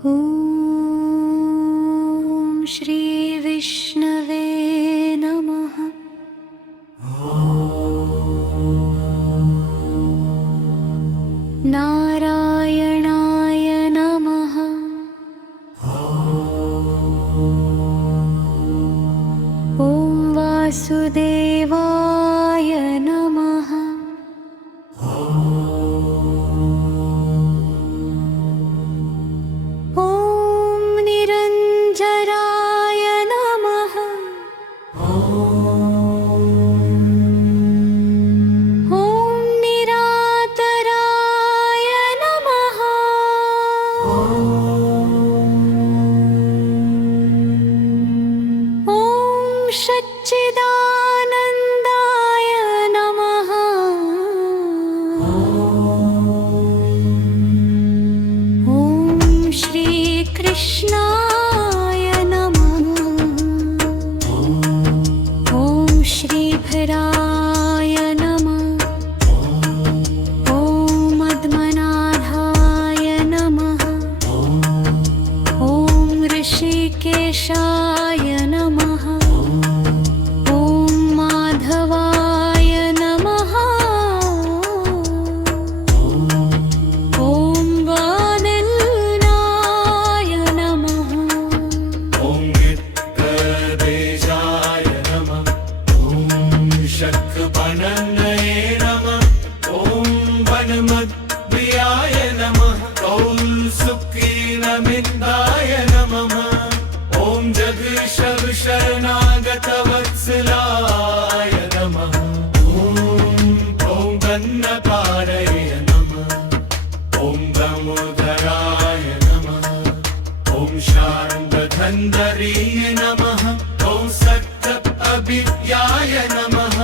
ॐ श्री विष्णवे नमः। नारायणाय नमः। ॐ वासुदेवाय नमः। निरञ्जराय नमः। ॐ निरातराय नमः। ॐ सच्चिदानन्दाय नमः। ॐ श्रीकृष्णाय नमः। ॐ श्रीधराय नमः। ॐ मद्मनाभाय नमः। ॐ ऋषिकेशाय नमः। ॐ माधवाय नमः। ॐ वादिन्याय नमः। ॐ वित्तदेशाय नमः। ॐ शक्तिपनन्दये नमः। ॐ वनमद्प्रियाय नमः। ॐ सुखीनमिन्दाय नमः। ॐ जगशरणागतवत्सलाय नमः। ॐ गन्नकारये नमः। ॐ दामोदराय नमः। ॐ शार्ङ्गधन्वरीय नमः। ॐ सत्तप-अभिज्ञाय नमः।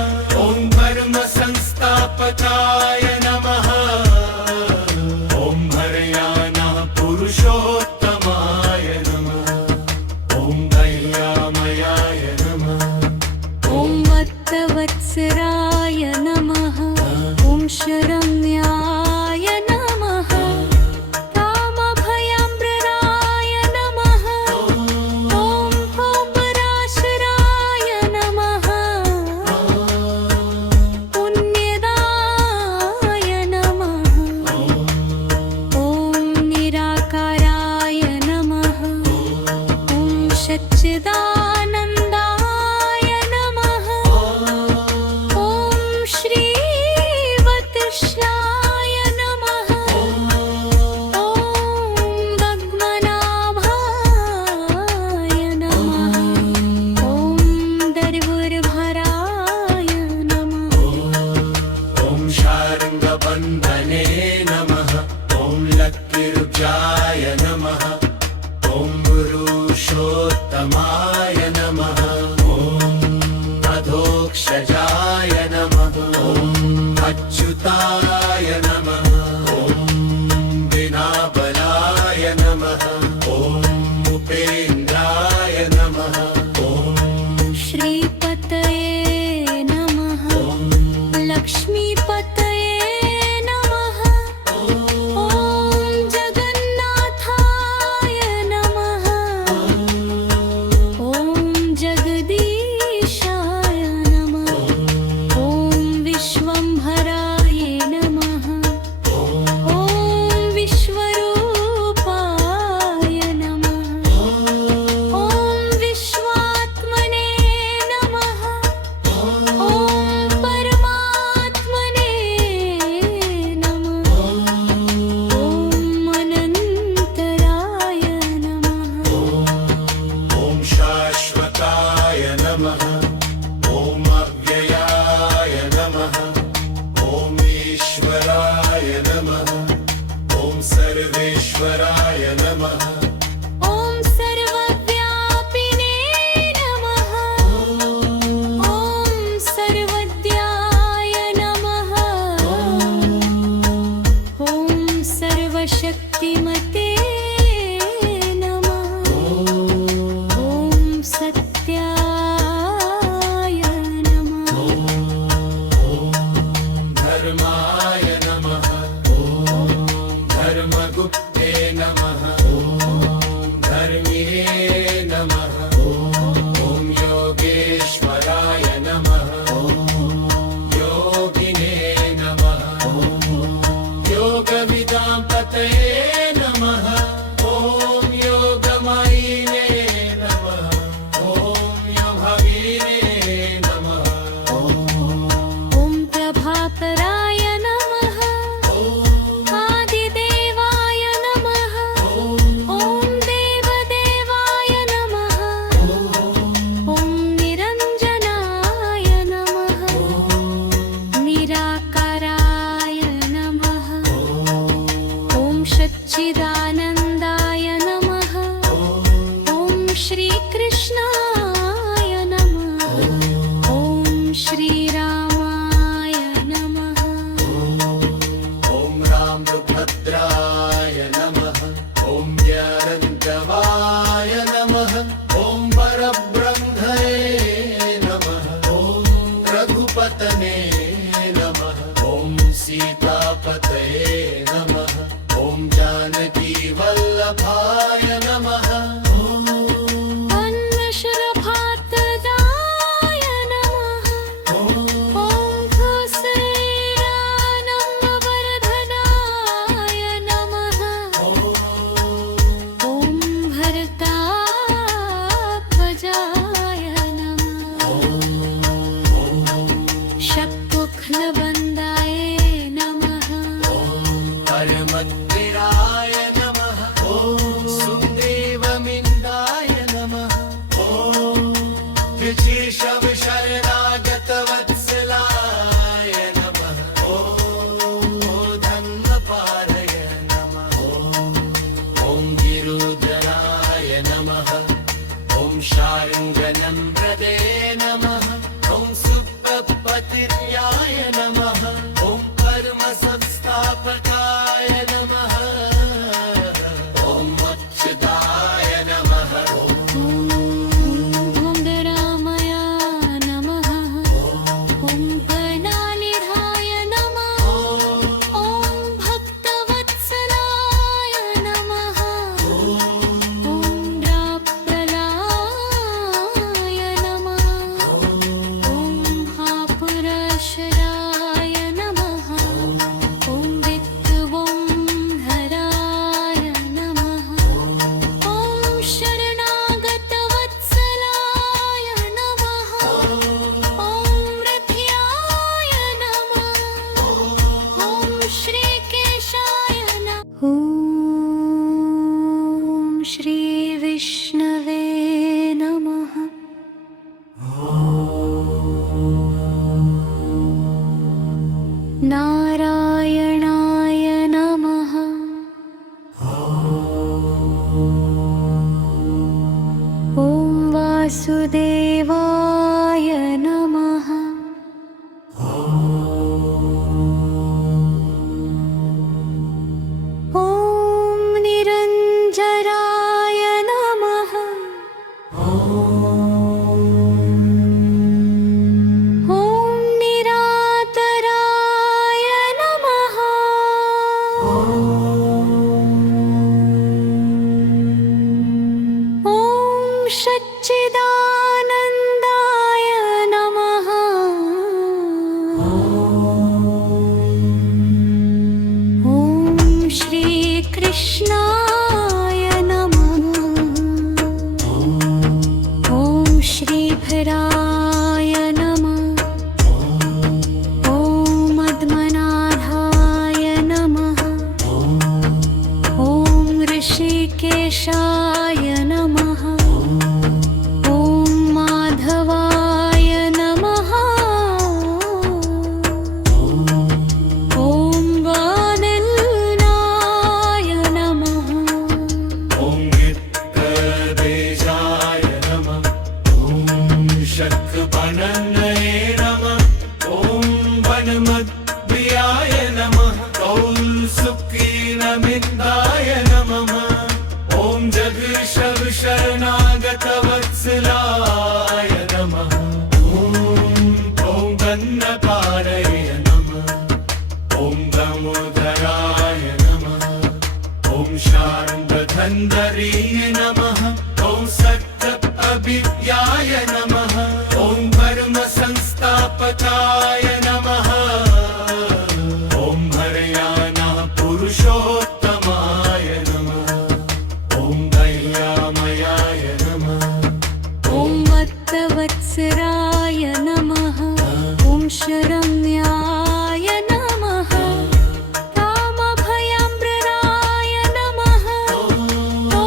ॐ कर्मसंस्थापकाय नमः। ॐ हरयाणः पुरुषोत्तमाय नमः। ॐ दयामयाय नमः। ॐ वत्सराय नमः। ॐ शरण्याय नमः। रामभयाम्बराय नमः। ॐ पराशराय नमः। पुण्यदाय नमः। ॐ निराकाराय नमः। ॐ सच्चिदानन्दाय नमः। ॐ श्रीवत्साय नमः। ॐ भग्मनाभाय नमः। ॐ दर्वुर्भराय नमः। ॐ शार्ङ्गबन्धने नमः। ॐ लक्किर्जाय नमः। ॐ पुरुषोत्तमाय नमः। ॐ अधोक्षजाय नमः। ॐ अच्युताय नमः। ॐ विनाबलाय नमः। ॐ उपेन्द्राय नमः। ॐ श्रीपतये नमः। लक्ष्मीपतये नमः। ॐ जगन्नाथाय नमः। ॐ जगदीशाय नमः। ॐ विश्वम्भराय नमः। ॐ विश्वरूपाय श्रीकृष्णाय नमः ॐ श्रीरामाय नमः ॐ रामभद्राय नमः ॐ ज्ञानन्दवाय नमः ॐ परब्रह्मणे नमः ॐ रघुपतने नमः ॐ सीतापतये नमः ॐ जानकीवल्लभाय नमः अन्नशरभातदाय नमः ॐ कुसेरानन्दवर्धनाय नमः ॐ भरतात्मजाय नमः शक्तुघ्नवन्दाय नमः परमद्विराय नमः ॐ सुदेवमिन्दाय नमः ॐ विशेषविशरणागतवत्सलाय नमः ॐ धन्वपारय नमः ॐ गिरुधराय नमः ॐ शार्ङ्गनम्रदे नमः ॐ सुप्रपतिर्याय नमः ॐ परमसंस्थापकाय नमः ॐ मोक्षदाय नमः धरामय नमः ॐ कर्णानिधाय नमः ॐ भक्तवत्सलाय नमः ॐ राप्रलाय नमः ॐ महापुरशराय नमः ॐ वित्तवंधराय नमः ॐ शरणागतवत्सलाय नमः ॐ रथ्याय नमः ॐ श्रीकेशाय नमः ॐ श्रीविष्णवे नमः नारायणाय नमः ॐ वासुदेवाय नमः ॐ निरञ्जराय नमः ॐ निरातराय नमः ॐ सच्चिदानन्दाय नमः ॐ श्रीकृष्णाय नमः ॐ श्रीभराय नमः ॐ मद्मनाभाय नमः ॐ ऋषिकेशाय नमः ॐ माधवाय नमः ॐ वानिलाय नमः ॐ वित्तदेशाय नमः ॐ शक्तिपनये नमः ॐ वनमद्भियाय नमः कौल्सुकीनमिन्दाय नमः ॐ जगशरणागतवत्सलाय नमः ॐ गन्नपारय नमः ॐ दामोदराय नमः ॐ शार्ङ्गधन्वरीय नमः ॐ सत्तपविद्याय नमः ॐ परमसंस्थापकाय नमः ॐ हरयानः पुरुषोत्तमाय नमः ॐ दयामयाय नमः ॐ वत्सराय नमः ॐ शरण्याय नमः कामभयाम्बराय नमः ॐ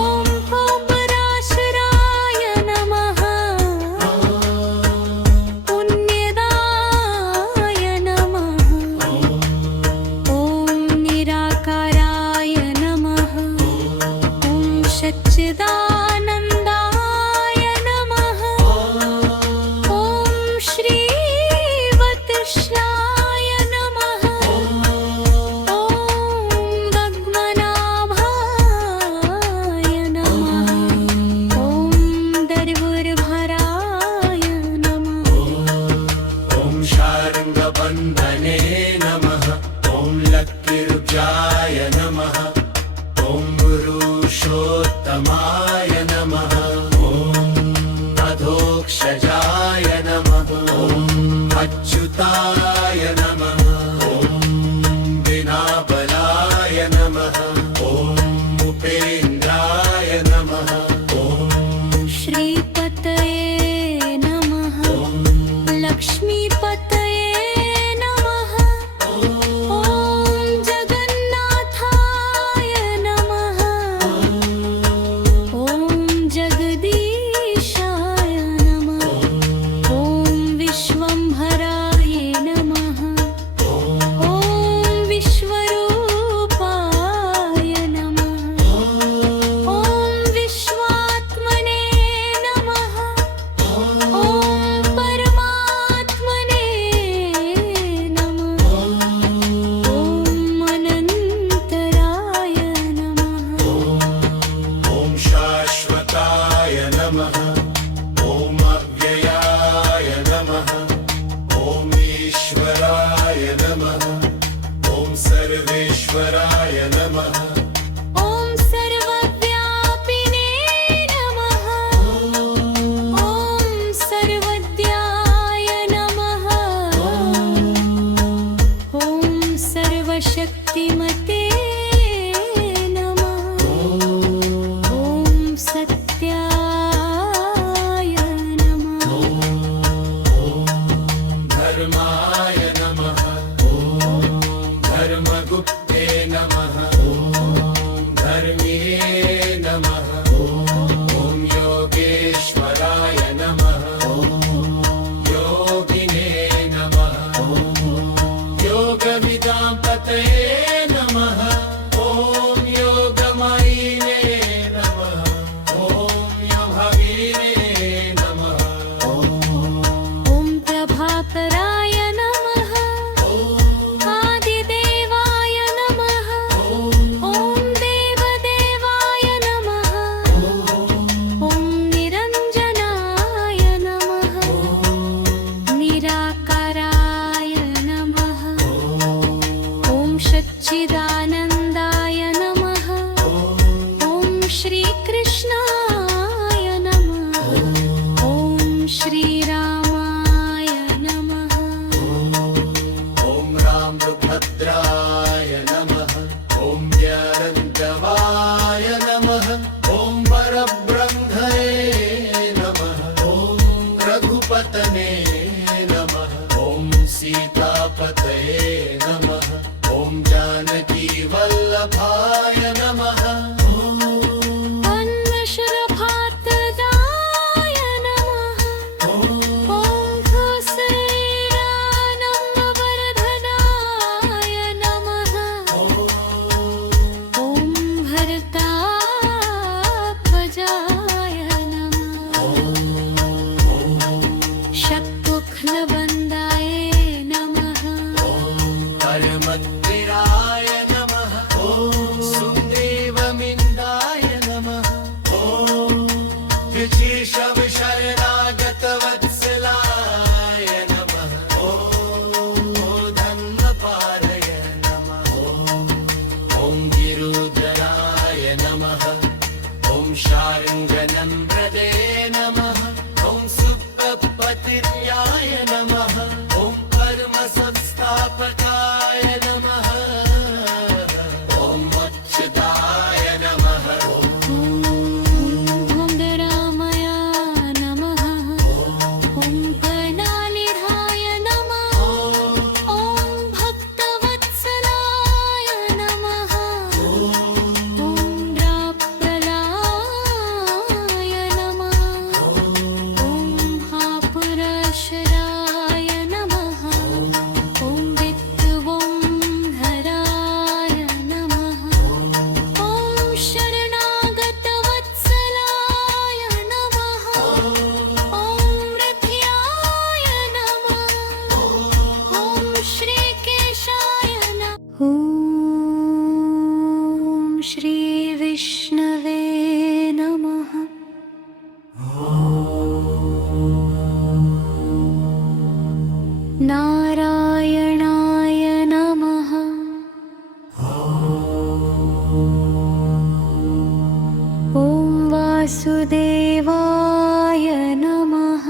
पराशराय नमः पुण्यदाय नमः ॐ निराकाराय नमः ॐ सच्चिदानन्दाय कृष्णाय नमः ॐ श्रीरामाय नमः ॐ रामभद्राय नमः ॐ जयन्तवाय नमः ॐ परब्रह्मणे नमः ॐ रघुपतने नमः ॐ सीतापतये नमः ॐ जानकीवल्लभाय नमः अन्नशरभातदाय नमः ॐ कुसेरानन्दवर्धनाय नमः ॐ भरतात्मजाय नमः शत्रुघ्नवन्दाय नमः हरमन्दिराय नमः ॐ सुदेवमिन्दाय नमः ॐ विशेषविशरणागतवत्सलाय नमः ॐ धन्वपारय नमः ॐ गिरुधराय नमः ॐ शार्ङ्गनम्रदे नमः ॐ सुप्पतिर्याय नमः ॐ परमसंस्थापकाय नमः ॐ मोक्षदाय नमः धरामय नमः ॐ प्रणालिधाय नमः ॐ भक्तवत्सलाय नमः ॐ राप्रलाय नमः ॐ महापुरुषराय नमः ॐ विद्वंधराय नमः ॐ शरणागतवत्सलाय नमः ॐ रथ्याय नमः ॐ श्रीकेशाय नमः ॐ श्रीविष्णवे नमः नारायणाय नमः ॐ वासुदेवाय नमः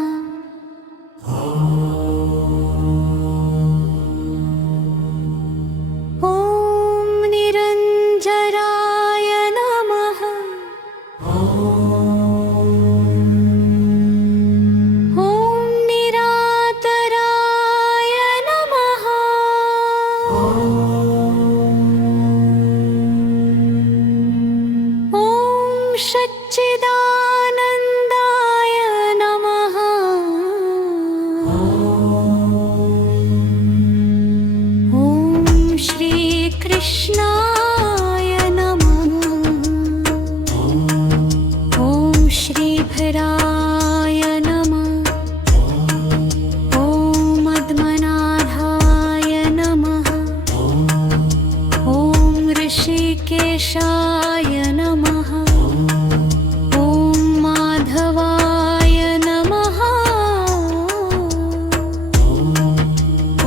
ॐ निरञ्जराय नमः ॐ निरातराय नमः ॐ सच्चिदानन्दाय नमः ॐ श्रीकृष्णाय नमः ॐ श्रीभराय नमः ॐ मद्मनाभाय नमः ॐ ऋषिकेशाय नमः ॐ माधवाय नमः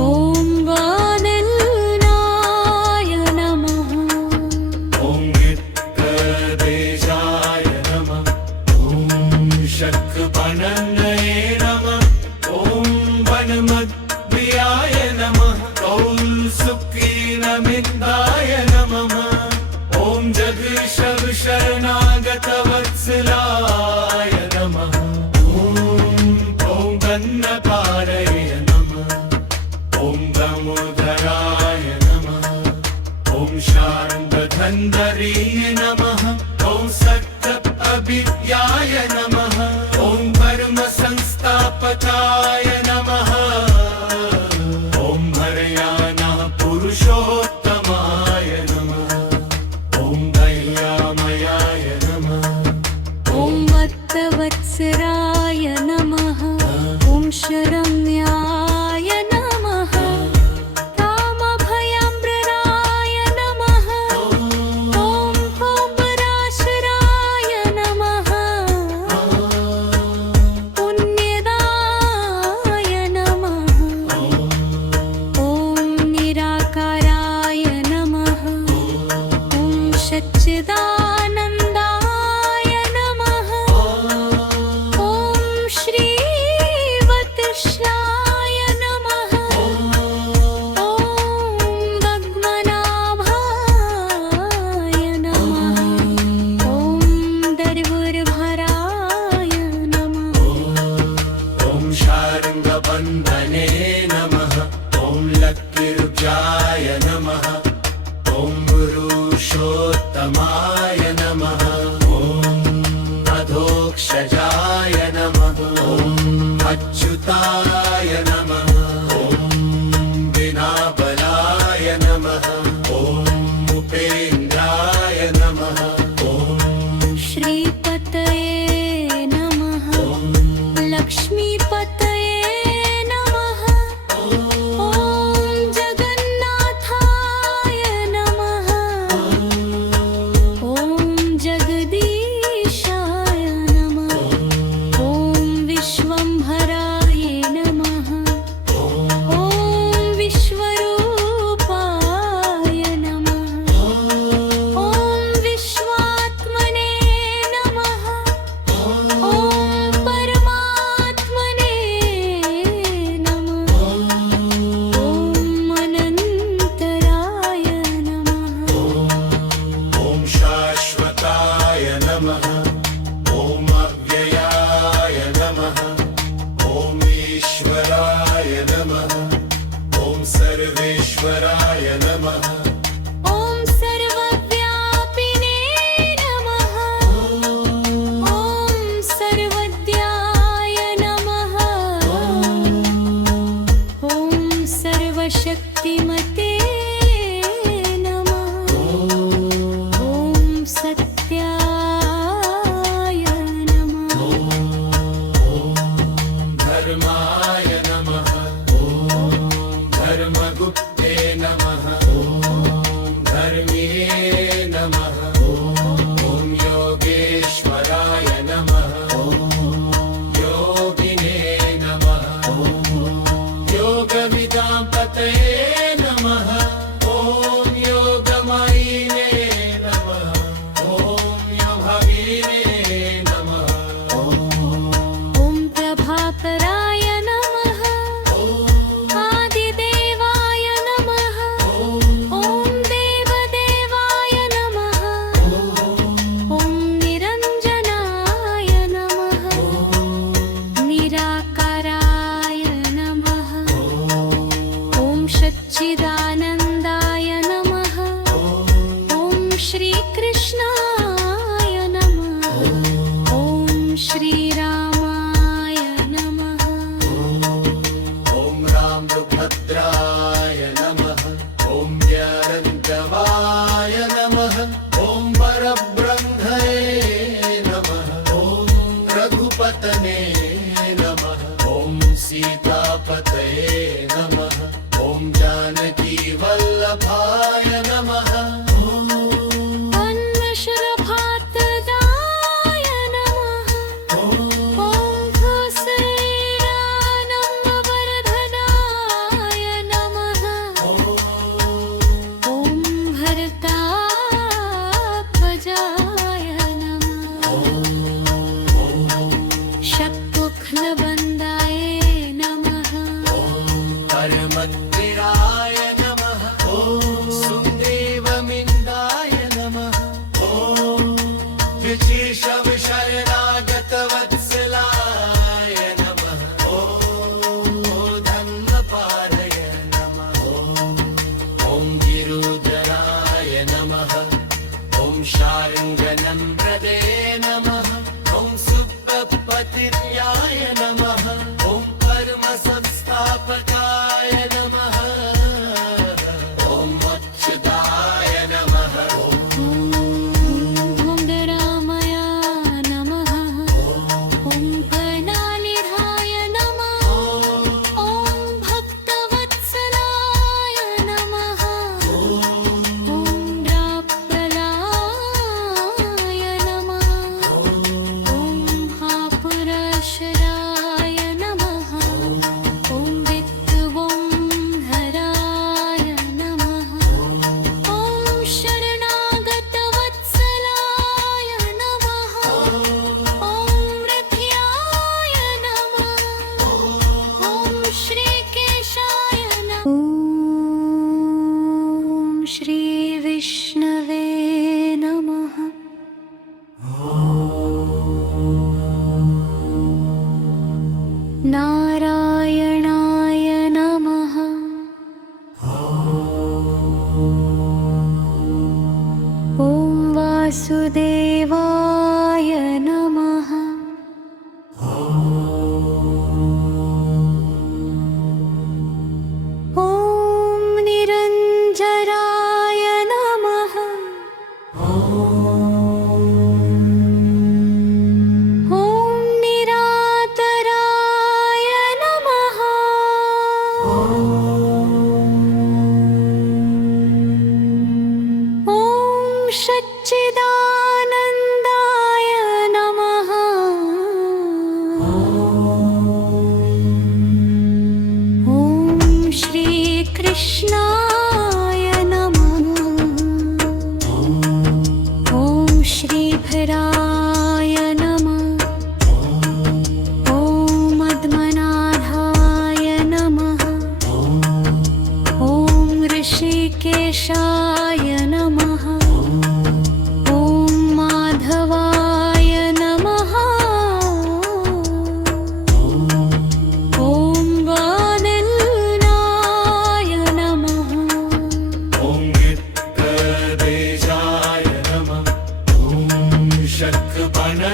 ॐ वादिन्नाय नमः ॐ वित्तदेशाय नमः ॐ शक्पनन्दये नमः ॐ वनमद्भियाय नमः कौल्सुकीनमिन्दाय नमः ॐ जगशरणागतवत्सलाय नमः ॐ गन्नकारय नमः ॐ दामोदराय नमः ॐ शार्ङ्गधन्वरीय नमः ॐ सत्तपविद्याय नमः ॐ परमसंस्थापकाय नमः ॐ हरयानः पुरुषोत्तमाय नमः ॐ दैल्यामयाय नमः ॐ वत्सराय नमः ॐ शरण्याय नमः रामभयम्बराय नमः ॐ पराशराय नमः पुण्यदाय नमः ॐ निराकाराय नमः ॐ सच्चिदानन्दाय नमः मोक्षजाय नमः अच्युताय नमः विनाबलाय नमः उपेन्द्राय नमः श्रीपतये नमः लक्ष्मीपतये नमः ॐ जगन्नाथाय नमः ॐ जगदीशाय नमः ॐ विश्वम्भराय नमः ॐ विश्वरूपाय नमः ॐ विश्वात्मने नमः ॐ परमात्मने नमः ॐ अनन्तराय नमः ॐ शाश्वताय नमः ॐ अव्ययाय नमः ॐ ईश्वराय नमः ॐ सर्वेश्वराय नमः ॐ सर्वव्यापिने नमः ॐ सर्वद्याय नमः ॐ सर्वशक्तिमते नमः ॐ सत्याय नमः धर्माय नमः धर्मगुप्ते नमः धर्म्ये नमः ॐ योगेश्वराय नमः योगिने नमः योगविदां पतये नमः ॐ योगमयिने नमः ॐ योगभगिने नमः ॐ प्रभाकराय नमः आदिदेवाय नमः ॐ देवदेवाय नमः ॐ निरञ्जनाय नमः निराकाराय नमः ॐ सच्चिदानन्दाय नमः ॐ श्रीकृष्णाय नमः ॐ श्रीरामाय नमः ॐ रामभद्राय नमः ॐ ज्ञानन्दवाय नमः ॐ परब्रह्मणे नमः ॐ रघुपतने नमः ॐ सीतापतये नमः ॐ जानकीवल्लभाय नमः अन्नशरभातदाय नमः ॐ भूसैरानन्दवर्धनाय नमः ॐ भरतात्मजाय नमः शक्पुखलबन्दाय नमः ॐ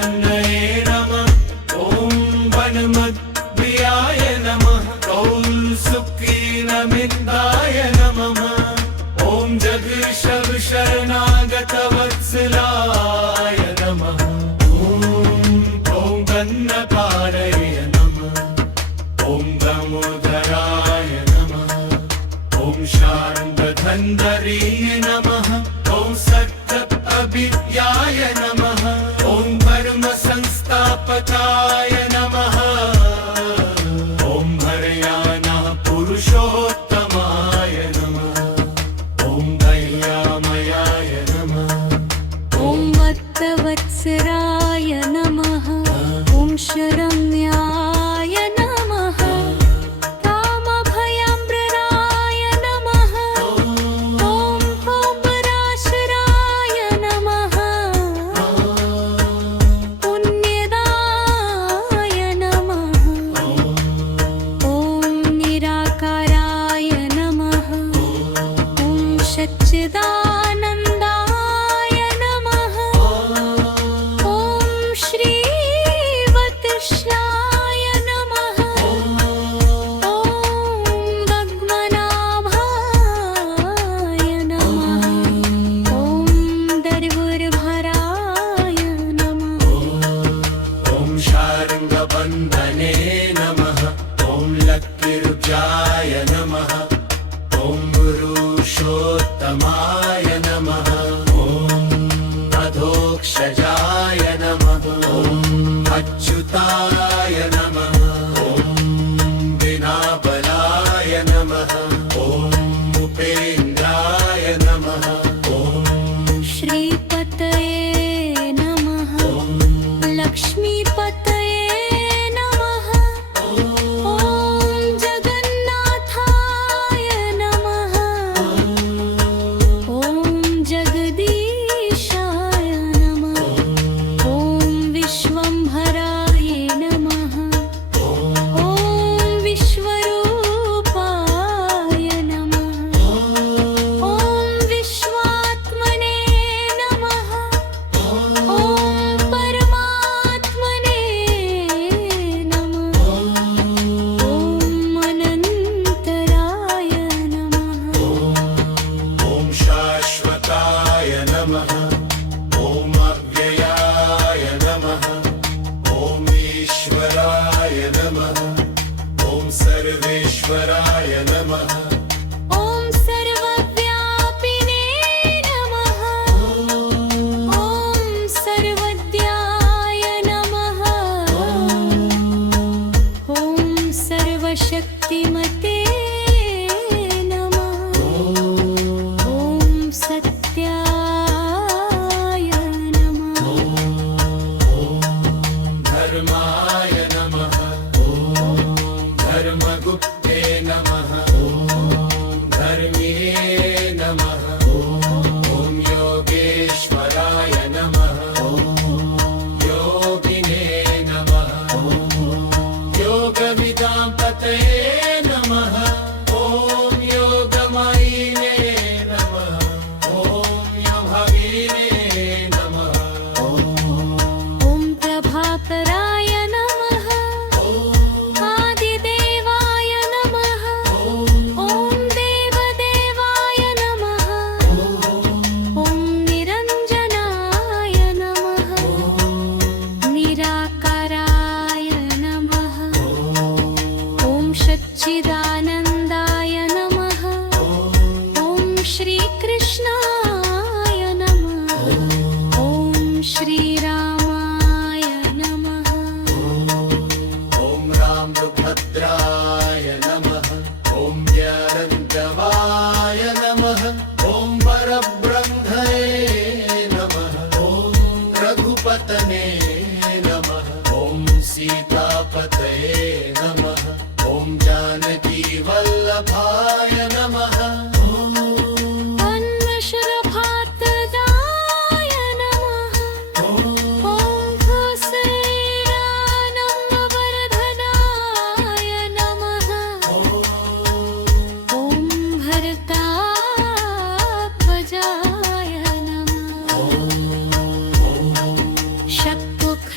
शरण्ये नमः ॐ वनमद्भियाय नमः कौल्सुकीनमिन्दाय नमः ॐ जगशरणगतवत्सलाय नमः ॐ गन्नकारये नमः ॐ दामोदराय नमः ॐ शार्ङ्गधन्वरीय नमः ॐ सत्तपविद्याय नमः ॐ धर्मसंस्थापकाय नमः ॐ हरयानः पुरुषोत्तमाय नमः ॐ दयामयाय नमः ॐ वत्तवत्सराय नमः ॐ शरण्याय नमः कामभयाम्बराय नमः ॐ पराशराय नमः पुण्यदाय नमः ॐ निराकाराय नमः ॐ सच्चिदानन्दाय नमः ॐ श्रीवत्साय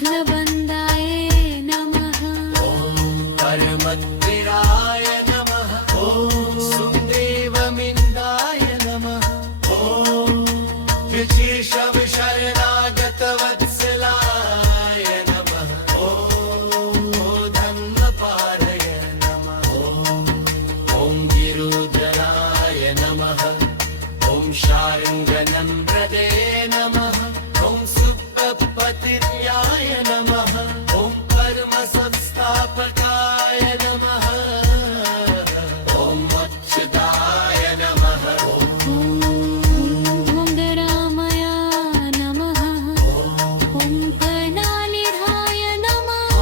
विघ्नबन्धाय नमः परमद्विराय नमः ॐ सुदेवमिन्दाय नमः ॐ विचिशवशरणागतवत्सलाय नमः ॐ धम्मपारय नमः ॐ गिरुधराय नमः ॐ शार्ङ्गनम्रदे नमः ॐ सुप्पतिर्याय नमः ॐ परमसंस्थापकाय नमः ॐ अच्युताय नमः ॐ मङ्गरामय नमः ॐ गणानिधाय नमः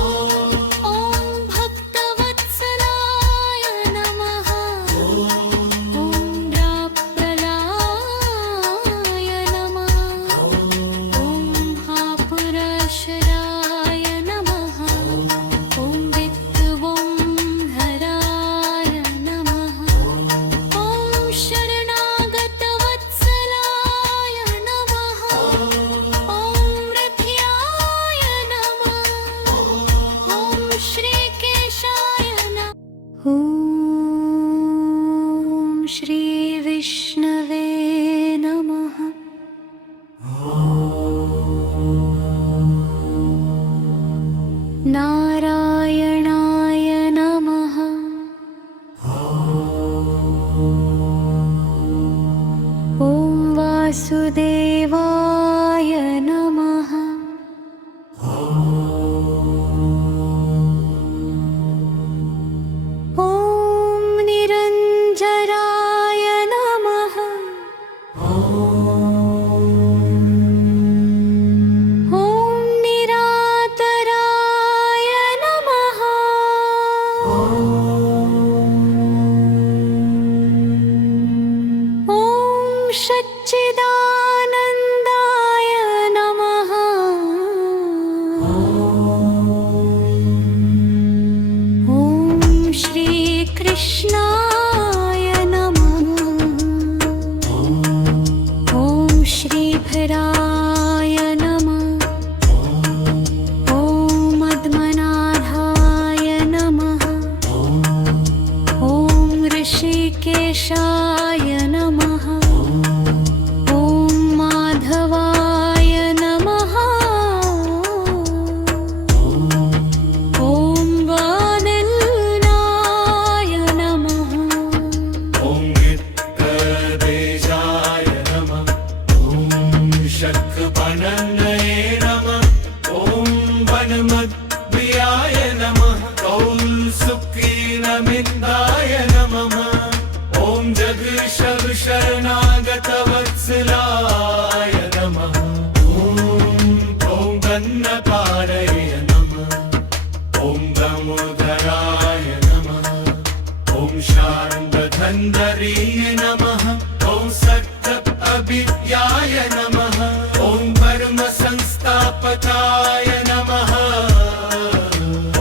ॐ भक्तवत्सलाय नमः ॐ राप्रलाय नमः ॐ महापुरुषराय नमः ॐ विद्वंहराय नमः ॐ शरणागतवत्सलाय नमः ॐ मृत्याय नमः ॐ श्रीकेशाय नमः ॐ श्रीविष्णवे नमः नारायणाय नमः ॐ वासुदेवाय नमः ॐ निरञ्जराय नमः ॐ निरातराय नमः ॐ सच्चिदानन्दाय नमः ॐ श्रीकृष्णाय नमः ॐ श्रीभराय नमः ॐ मद्मनाभाय नमः ॐ ऋषिकेशाय नमः ॐ माधवाय नमः ॐ वादिन्नाय नमः ॐ वित्तदेशाय नमः ॐ शक्पनन्दये नमः ॐ वनमद्भियाय नमः ॐ सुकीनमिन्दाय नमः ॐ जगशरणागतवत्सलाय नमः ॐ गन्नपारय नमः ॐ दामोदराय नमः ॐ शार्ङ्गधन्वरीय नमः ॐ सत्तपविद्याय नमः ॐ परमसंस्थापकाय नमः ॐ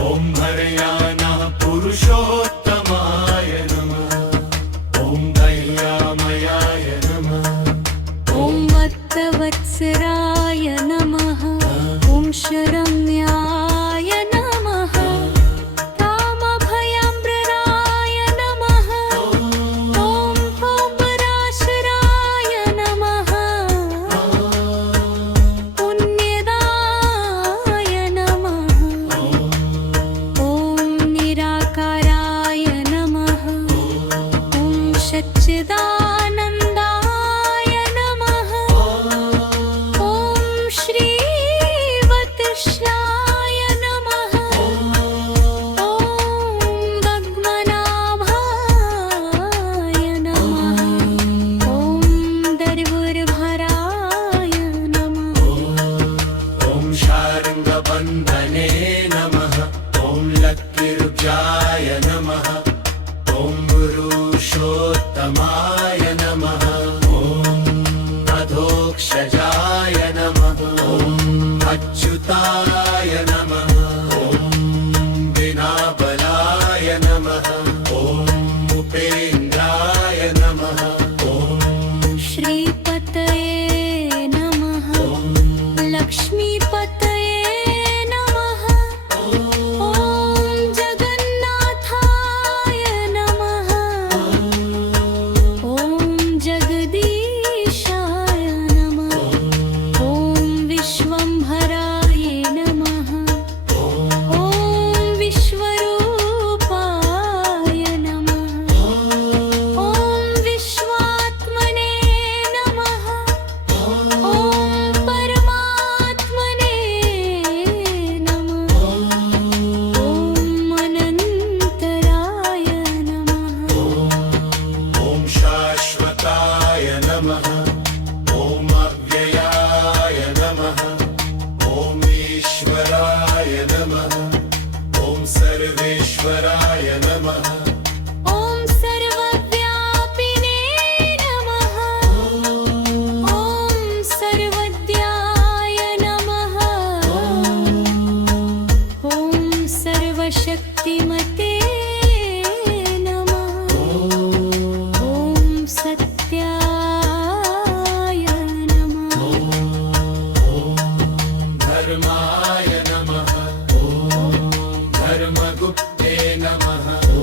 धर्मगुप्ते नमः ॐ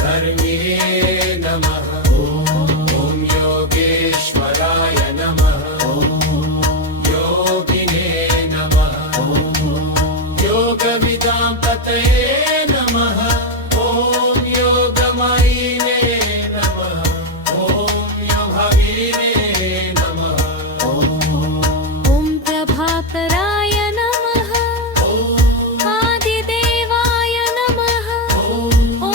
धर्म्ये नमः ॐ योगेश्वराय नमः योगिने नमः योगविदां पतये नमः ॐ योगमयिने नमः ॐ योगभगिने नमः ॐ प्रभाकराय नमः आदिदेवाय नमः ॐ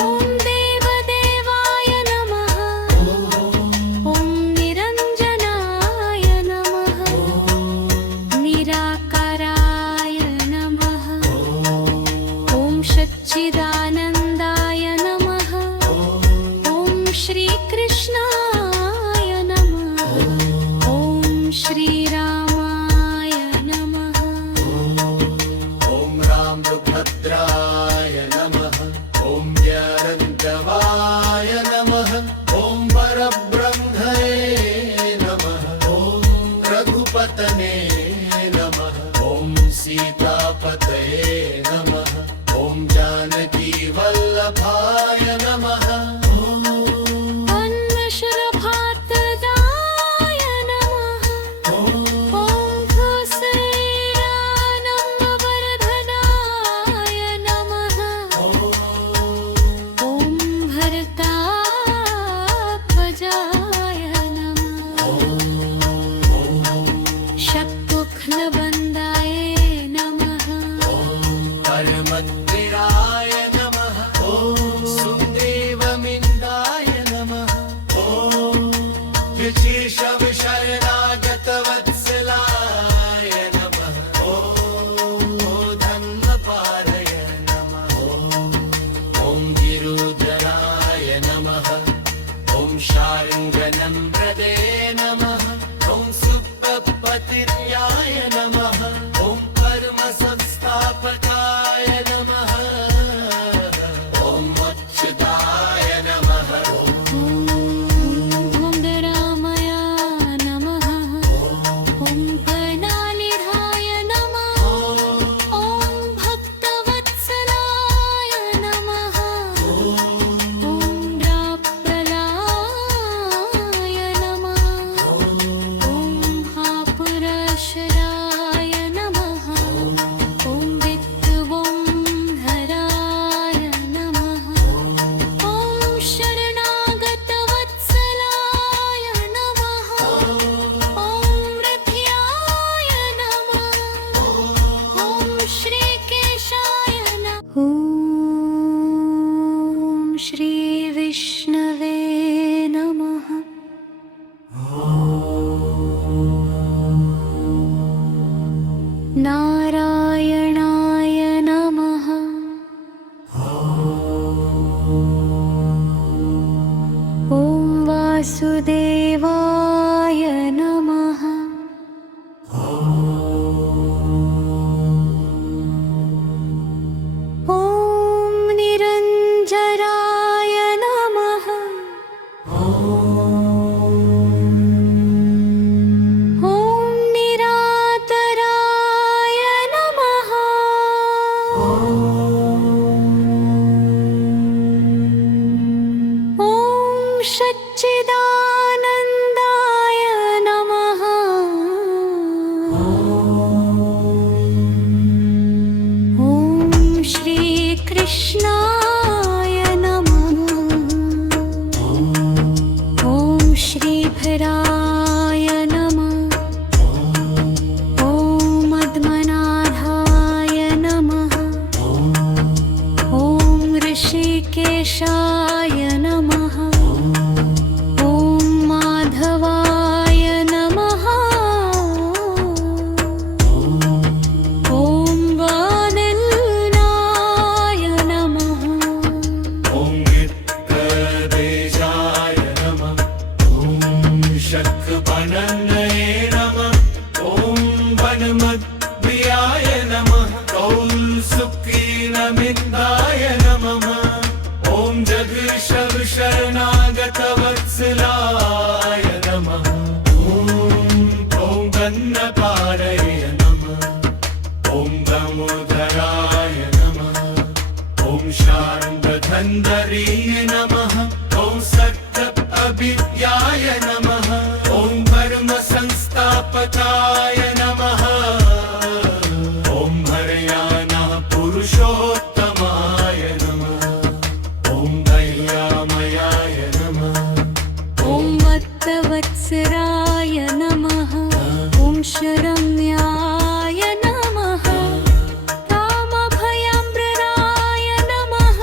देवदेवाय नमः ॐ निरञ्जनाय नमः निराकाराय नमः ॐ सच्चिदानन्दाय नमः ॐ श्रीकृष्णाय नमः ॐ श्रीरामाय नमः ॐ रामभद्राय नमः ॐ जयन्तवाय नमः ॐ परब्रह्मणे नमः ॐ रघुपतने नमः ॐ सीतापतये नमः ॐ जानकीवल्लभाय नमः अन्वशरभातदाय नमः ॐ भूसैरानन्दवर्धनाय नमः ॐ भरतात्मजाय नमः शक्तुघ्नबन्धाय नमः परमद्विराय नमः ॐ सुदेवमिन्दाय नमः ॐ विशेषविशरणागतवत्सलाय नमः ॐ धन्वपारय नमः ॐ गिरुधराय नमः ॐ शार्ङ्गनम्रदे नमः ॐ सुप्पतिर्याय नमः ॐ परमसंस्थापकाय नमः ॐ मोक्षदाय नमः ॐ धुन्दरामय नमः ॐ कर्णालिधाय नमः ॐ भक्तवत्सलाय नमः ॐ राप्रलाय नमः ॐ महापुरुषराय नमः ॐ विद्वंहराय नमः ॐ शरणागतवत्सलाय नमः ॐ रथ्याय नमः ॐ श्रीकेशाय नमः ॐ श्रीविष्णवे नमः नारायणाय नमः ॐ वासुदेवाय नमः ॐ निरञ्जनाय नमः ॐ निरातराय नमः ॐ सच्चिदानन्दाय नमः ॐ श्रीकृष्णाय नमः ॐ श्रीभराय नमः ॐ मद्मनाभाय नमः ॐ ऋषिकेशाय नमः ॐ माधवाय नमः ॐ वानिल्नाय नमः ॐ गित्तदेशाय नमः ॐ शक्पनन्नये नमः ॐ वनमद्भियाय नमः कौल्सुकीनमिन्दाय नमः ॐ जगशरणागतवत्सलाय नमः ॐ गन्नपारये नमः ॐ दामोदराय नमः शार्ङ्गधन्वरीय नमः ॐ सत्य अविद्याय नमः ॐ धर्म संस्थापकाय नमः ॐ हरयाणः पुरुषोत्तमाय नमः ॐ दयामयाय नमः ॐ वत्सराय नमः ॐ शरण्याय नमः कामभयाम्बराय नमः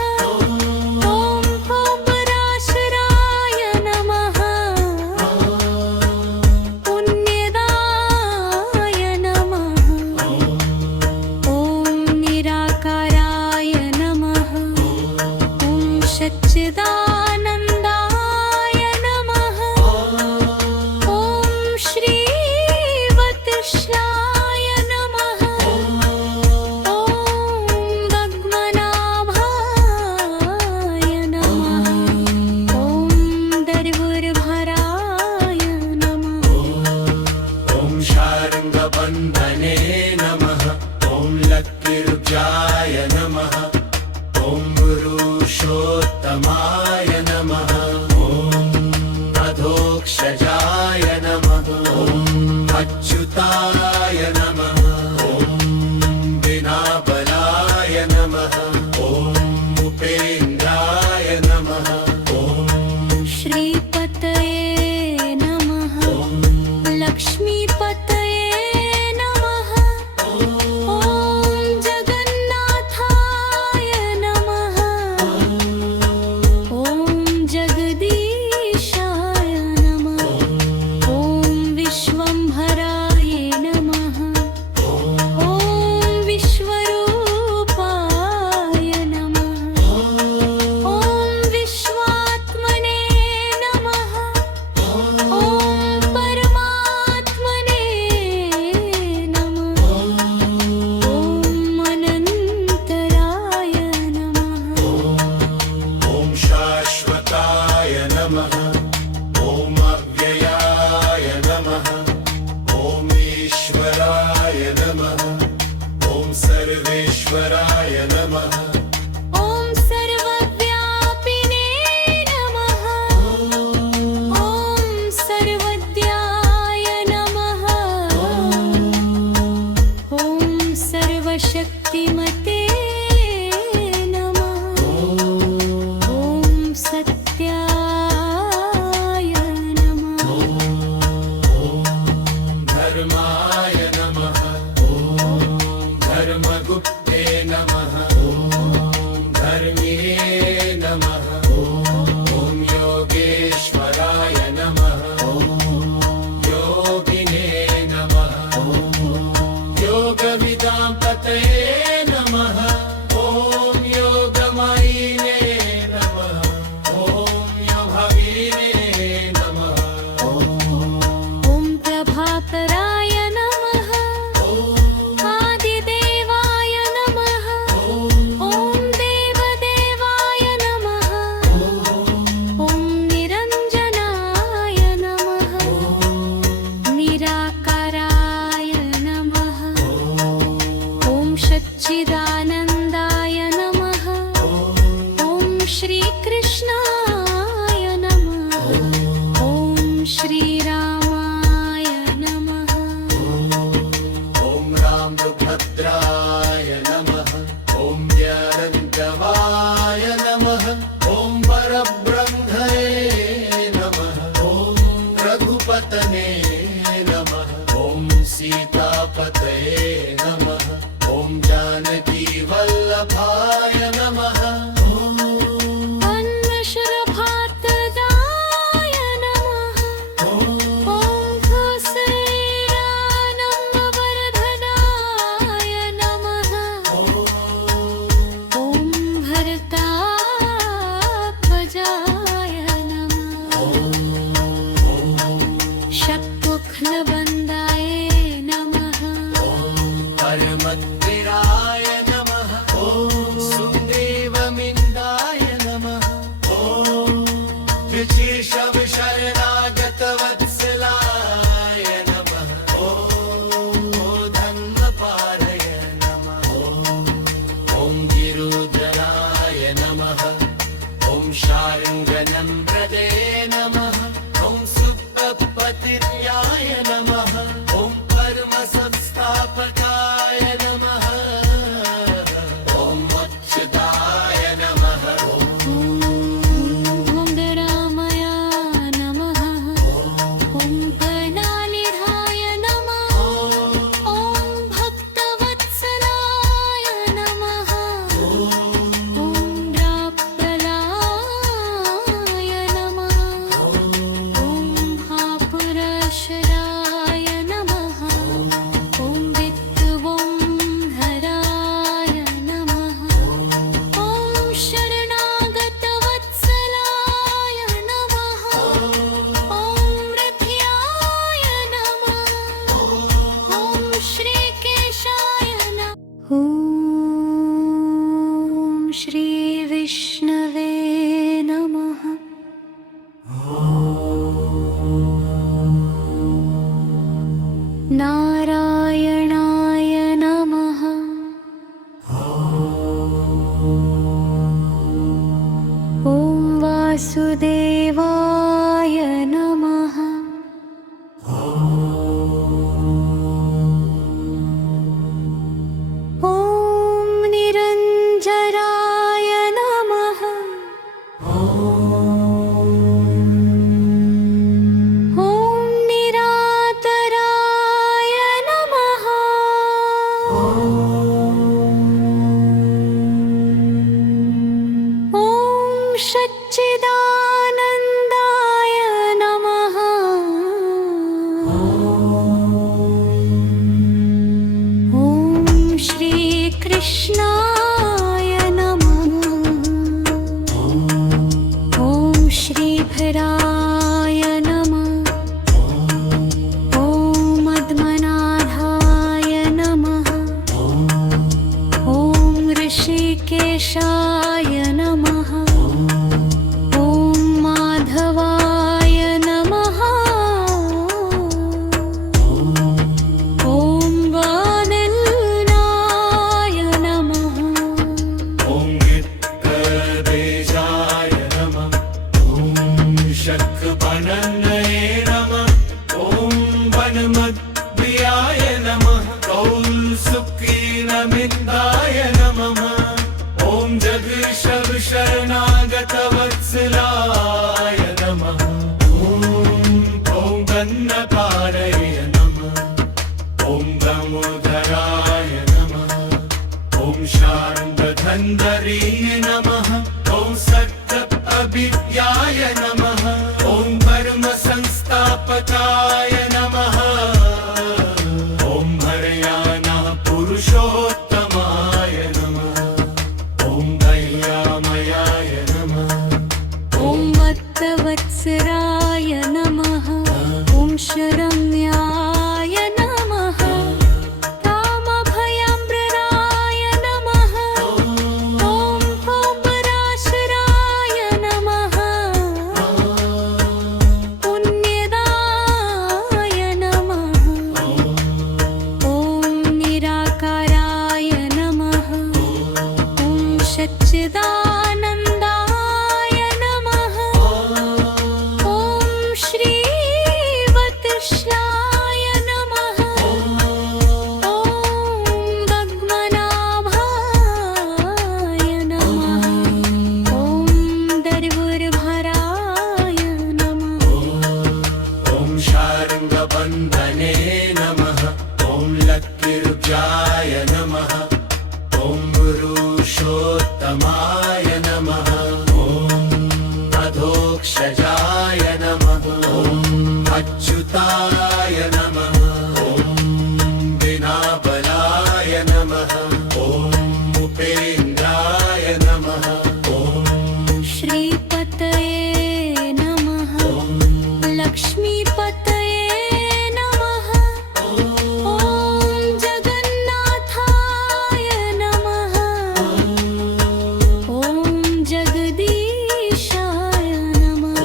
ॐ पराशराय नमः पुण्यदाय नमः ॐ निराकाराय नमः ॐ सच्चिदानन्दाय नमः ॐ श्रीवत्साय नमः ॐ भग्मनाभाय नमः ॐ दर्वुर्भराय नमः ॐ शार्ङ्गबन्धने नमः ॐ लक्किर्जाय नमः ॐ पुरुषोत्तमाय नमः ॐ अधोक्षजाय नमः ॐ अच्युताय नमः ॐ विनाबलाय नमः ॐ उपेन्द्राय नमः ॐ श्रीपतये नमः लक्ष्मीपतये नमः ॐ जगन्नाथाय नमः ॐ जगदीशाय नमः ॐ विश्वम्भराय नमः ॐ विश्वरूपाय नमः ॐ विश्वात्मने नमः ॐ परमात्मने नमः ॐ अनन्तराय नमः ॐ शाश्वताय नमः ॐ अव्ययाय नमः ॐ ईश्वराय नमः ॐ सर्वेश्वराय नमः ॐ सर्वव्यापिने नमः ॐ सर्वज्ञाय नमः ॐ सर्वशक्तिमते नमः ॐ सत्याय नमः धर्माय नमः ॐ धर्मगुप्ते नमः ॐ धर्म्ये नमः ॐ योगेश्वराय नमः योगिने नमः योगविदां पतये नमः ॐ योगमयिने नमः ॐ योगभगिने नमः ॐ प्रभाकराय नमः आदिदेवाय नमः ॐ देवदेवाय नमः ॐ निरञ्जनाय नमः निराकाराय नमः ॐ सच्चिदानन्दाय नमः ॐ श्रीकृष्णाय नमः ॐ श्रीरामाय नमः ॐ रामभद्राय नमः ॐ ज्ञानन्दवाय नमः ॐ परब्रह्मणे नमः ॐ रघुपतने नमः ॐ सीतापतये नमः ॐ जानकीवल्लभाय नमः अन्नशरभातदाय नमः ॐ श्री विष्णवे नमः। नारायणाय नमः। ॐ वासुदेवाय नमः। ॐ निरञ्जराय नमः। ॐ निरातराय नमः। ॐ सच्चिदानन्दाय नमः। ॐ श्रीकृष्णाय नमः। ॐ श्रीभराय नमः। ॐ मद्मनाभाय नमः। ॐ ऋषिकेशाय नमः। ॐ माधवाय नमः। ॐ वानिल्नाय नमः। ॐ गित्तदेशाय नमः। ॐ शक्पनन्नये नमः। ॐ वनमद्भियाय नमः। कौल्सुकीनमिन्दाय नमः। ॐ जगशरणगतवत्सलाय नमः। ॐ गन्नकारय नमः। ॐ दामोदराय नमः। ॐ शार्ङ्गधन्वरीय नमः। ॐ सत्तअभिज्ञाय नमः। ॐ कर्मसंस्थापकाय नमः। ॐ हरयानः पुरुषोत्तमाय नमः। ॐ दयामयाय नमः। ॐ वत्सवत्सराय नमः। ॐ शरण्याय नमः। रामभयाम्बराय नमः। ॐ पराशराय नमः। पुण्यदाय नमः। ॐ निराकाराय नमः। ॐ सच्चिदानन्दाय नमः। ॐ श्रीवत्साय नमः। ॐ भग्मनाभाय नमः। ॐ दर्वुर्भराय नमः। ॐ शार्ङ्गबन्धने नमः। ॐ लक्किर्जाय नमः। ॐ पुरुषोत्तमाय नमः। ॐ अधोक्षजाय नमः। ॐ अच्युताय नमः। ॐ विनाबलाय नमः। ॐ उपेन्द्राय नमः। ॐ श्रीपतये नमः। लक्ष्मीपतये नमः। ॐ जगन्नाथाय नमः। ॐ जगदीशाय नमः।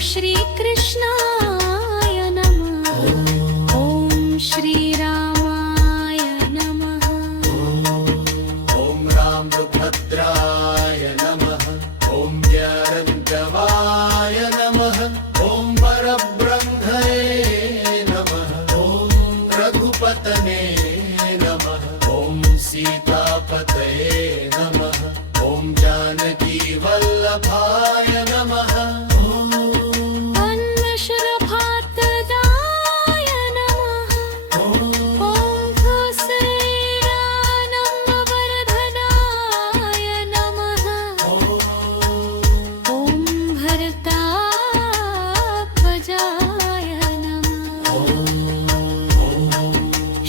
श्रीकृष्णाय नमः ॐ श्रीरामाय नमः ॐ रामभद्राय नमः ॐ जयरञ्जवाय नमः ॐ परब्रह्मणे नमः ॐ रघुपतने नमः ॐ सीतापतये नमः ॐ जानकीवल्लभाय नमः अन्नशरभातदाय नमः ॐ कुसेरानन्दवर्धनाय नमः ॐ भरतात्मजाय नमः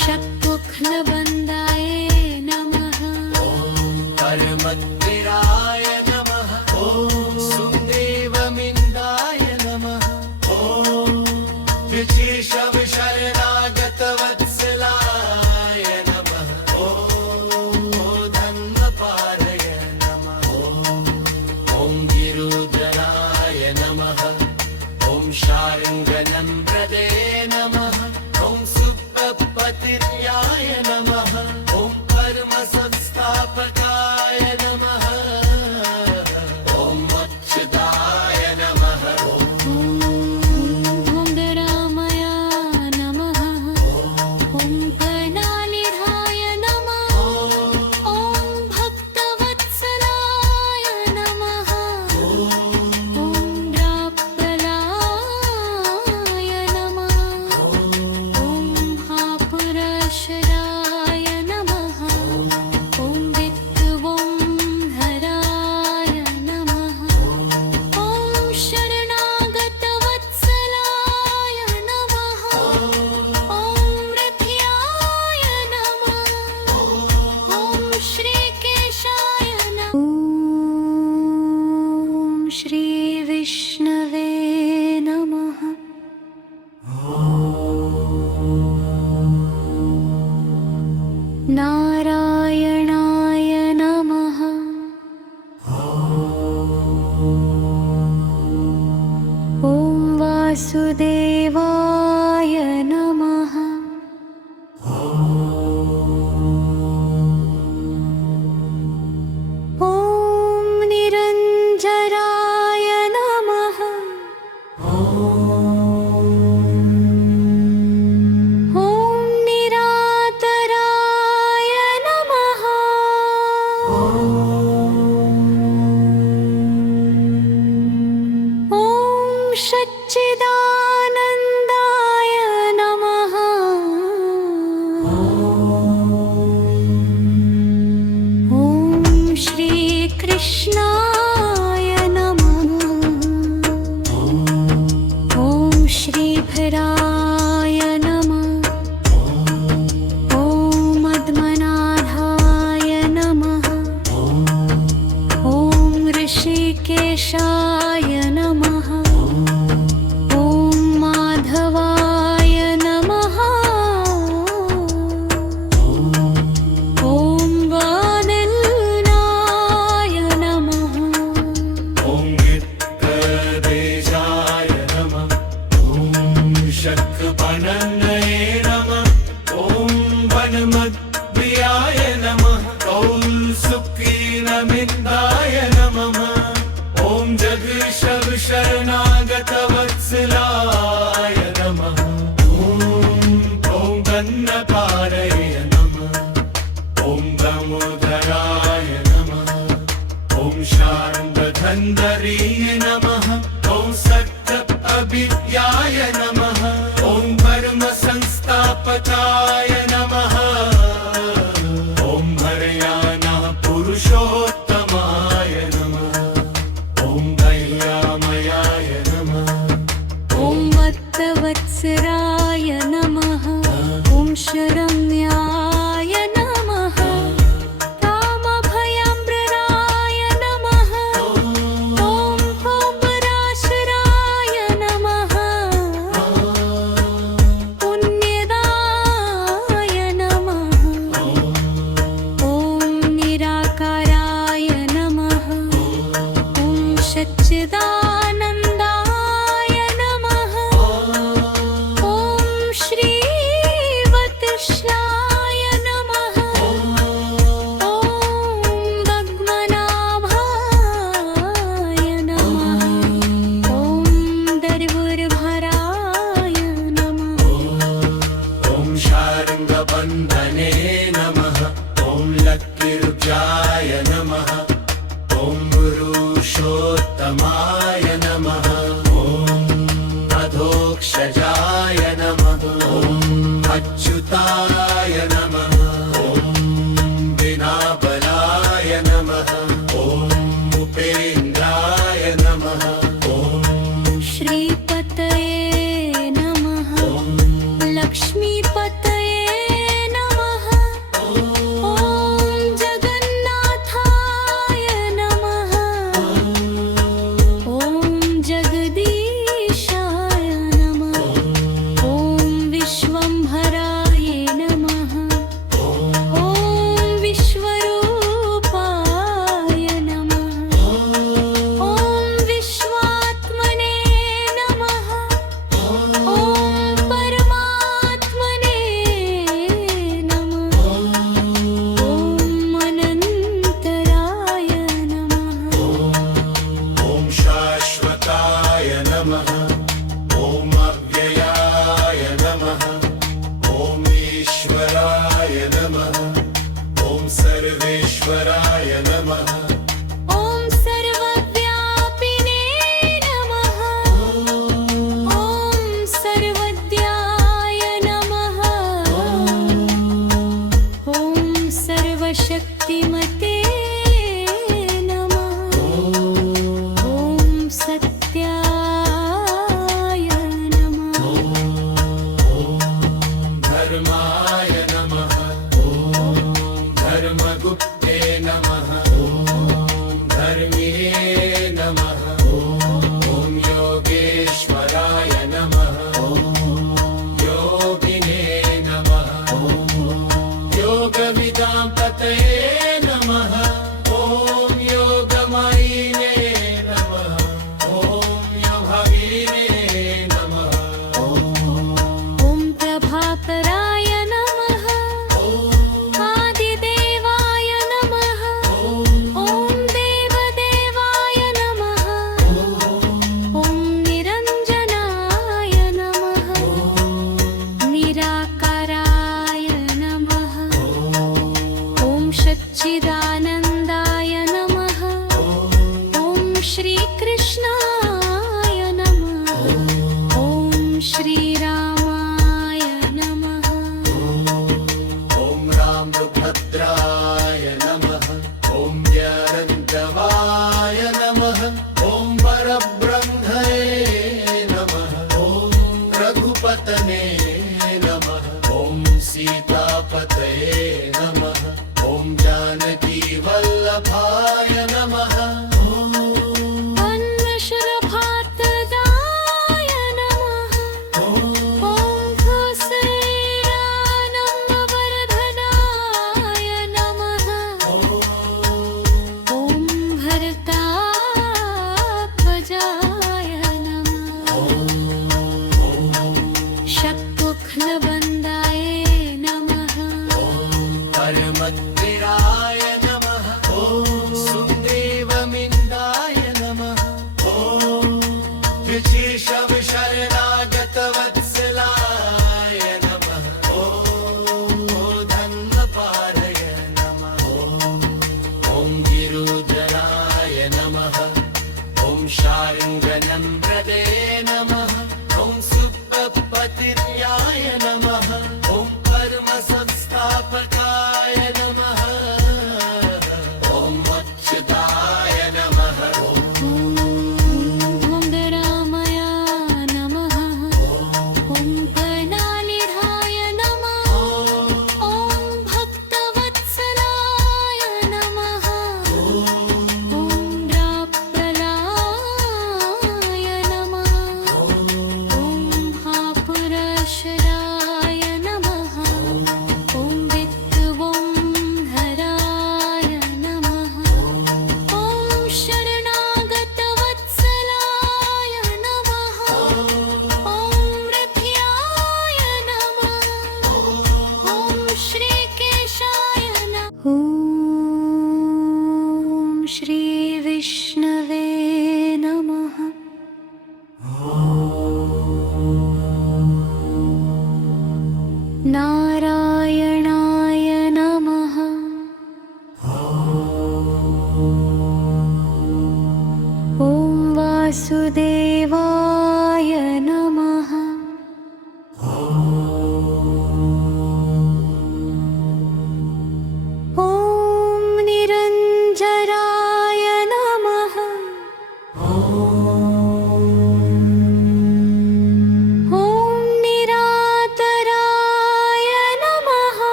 शक्मुखनबन्धाय नमः परमद्विराय नमः ॐ सुदेवमिन्दाय नमः ॐ विशेषविशरणागतवत्सलाय नमः ॐ धन्वपारय नमः ॐ गिरुधराय नमः ॐ शार्ङ्गनम्रदे नमः ॐ सुप्रपतिर्याय नमः ॐ परमसंस्थापकाय नमः ॐ मोक्षदाय नमः धुन्दरामय नमः ॐ कर्णालिधाय नमः ॐ भक्तवत्सलाय नमः ॐ द्राप्पलाय नमः ॐ महापुरुषराय नमः ॐ वित्तवंहराय नमः ॐ शरणागतवत्सलाय नमः ॐ मृत्याय नमः ॐ श्रीकेशाय नमः ॐ श्रीविष्णवे नमः नारायणाय नमः ॐ वासुदेवाय नमः ॐ निरञ्जराय नमः ॐ निरातराय नमः ॐ सच्चिदानन्दाय नमः ॐ श्रीकृष्णाय नमः ॐ श्रीभराय नमः ॐ मद्मनाभाय नमः ॐ ऋषिकेशाय नमः ॐ माधवाय नमः ॐ वादिन्नाय नमः ॐ गित्तदेशाय नमः ॐ शक्पनन्दये नमः ॐ वनमद्प्रियाय नमः ॐ सुखीनमिन्दाय नमः ॐ जगशरणनागतवत्सलाय नमः ॐ गन्नपारय नमः ॐ दामोदराय नमः ॐ शार्ङ्गधन्वरीय नमः ॐ सत्यअभिज्ञाय नमः ॐ परमसंस्थापकाय नमः ॐ हरयानः पुरुषोत्तमाय नमः ॐ दयामयाय नमः ॐ वक्षजाय नमः ॐ अच्युताय नमः ॐ विनाबलाय नमः ॐ उपेन्द्राय नमः ॐ श्रीपतये नमः लक्ष्मीपतये नमः ॐ जगन्नाथाय नमः ॐ जगदीशाय नमः ॐ विश्वम्भराय नमः ॐ विश्वरूपाय नमः ॐ विश्वात्मने नमः ॐ परमात्मने नमः ॐ अनन्तराय नमः ॐ शाश्वताय नमः ॐ अव्ययाय नमः ॐ ईश्वराय नमः ॐ सर्वेश्वराय नमः ॐ सर्वव्यापिने नमः ॐ सर्वज्ञाय नमः ॐ सर्वशक्तिमते नमः ॐ सत्याय नमः धर्माय नमः ॐ धर्मगुप्ते नमः ॐ धर्म्ये नमः ॐ योगेश्वराय नमः योगिने नमः योगविदां पतये नमः ॐ योगमायिने नमः ॐ योगभगिने नमः ॐ प्रभाकराय नमः आदिदेवाय नमः ॐ देवदेवाय नमः ॐ निरञ्जनाय नमः निराकाराय नमः ॐ सच्चिदानन्दाय नमः ॐ श्रीकृष्णाय नमः ॐ श्रीरामाय नमः ॐ रामभद्राय नमः ॐ ज्ञानन्दवाय नमः ॐ परब्रह्मणे नमः ॐ रघुपतने नमः ॐ सीतापतये नमः ॐ जानकीवल्लभाय नमः अन्नशरभातदाय नमः ॐ भूषैरानन्दवर्धनाय नमः ॐ भरताध्वजाय नमः शक्तुघ्नबन्धाय नमः परमद्विराय नमः ॐ सुदेवमिन्दाय नमः ॐ विशेषविशरणागतवत्सलाय नमः ॐ धन्वपारय नमः ॐ गिरुधराय नमः ॐ शार्ङ्गनम्रदे नमः ॐ सुप्पतिर्याय नमः ॐ परमसंस्थापकाय नमः ॐ अच्युताय नमः ॐ धरामय नमः ॐ कर्णालिधाय नमः ॐ भक्तवत्सलाय नमः ॐ द्राप्रलाय नमः ॐ महापुरशराय नमः ॐ वित्तवोन्धराय नमः ॐ शरणागतवत्सलाय नमः ॐ रथ्याय नमः ॐ श्रीकेशाय नमः ॐ श्रीविष्णवे नमः नारायणाय नमः ॐ वासुदेवाय नमः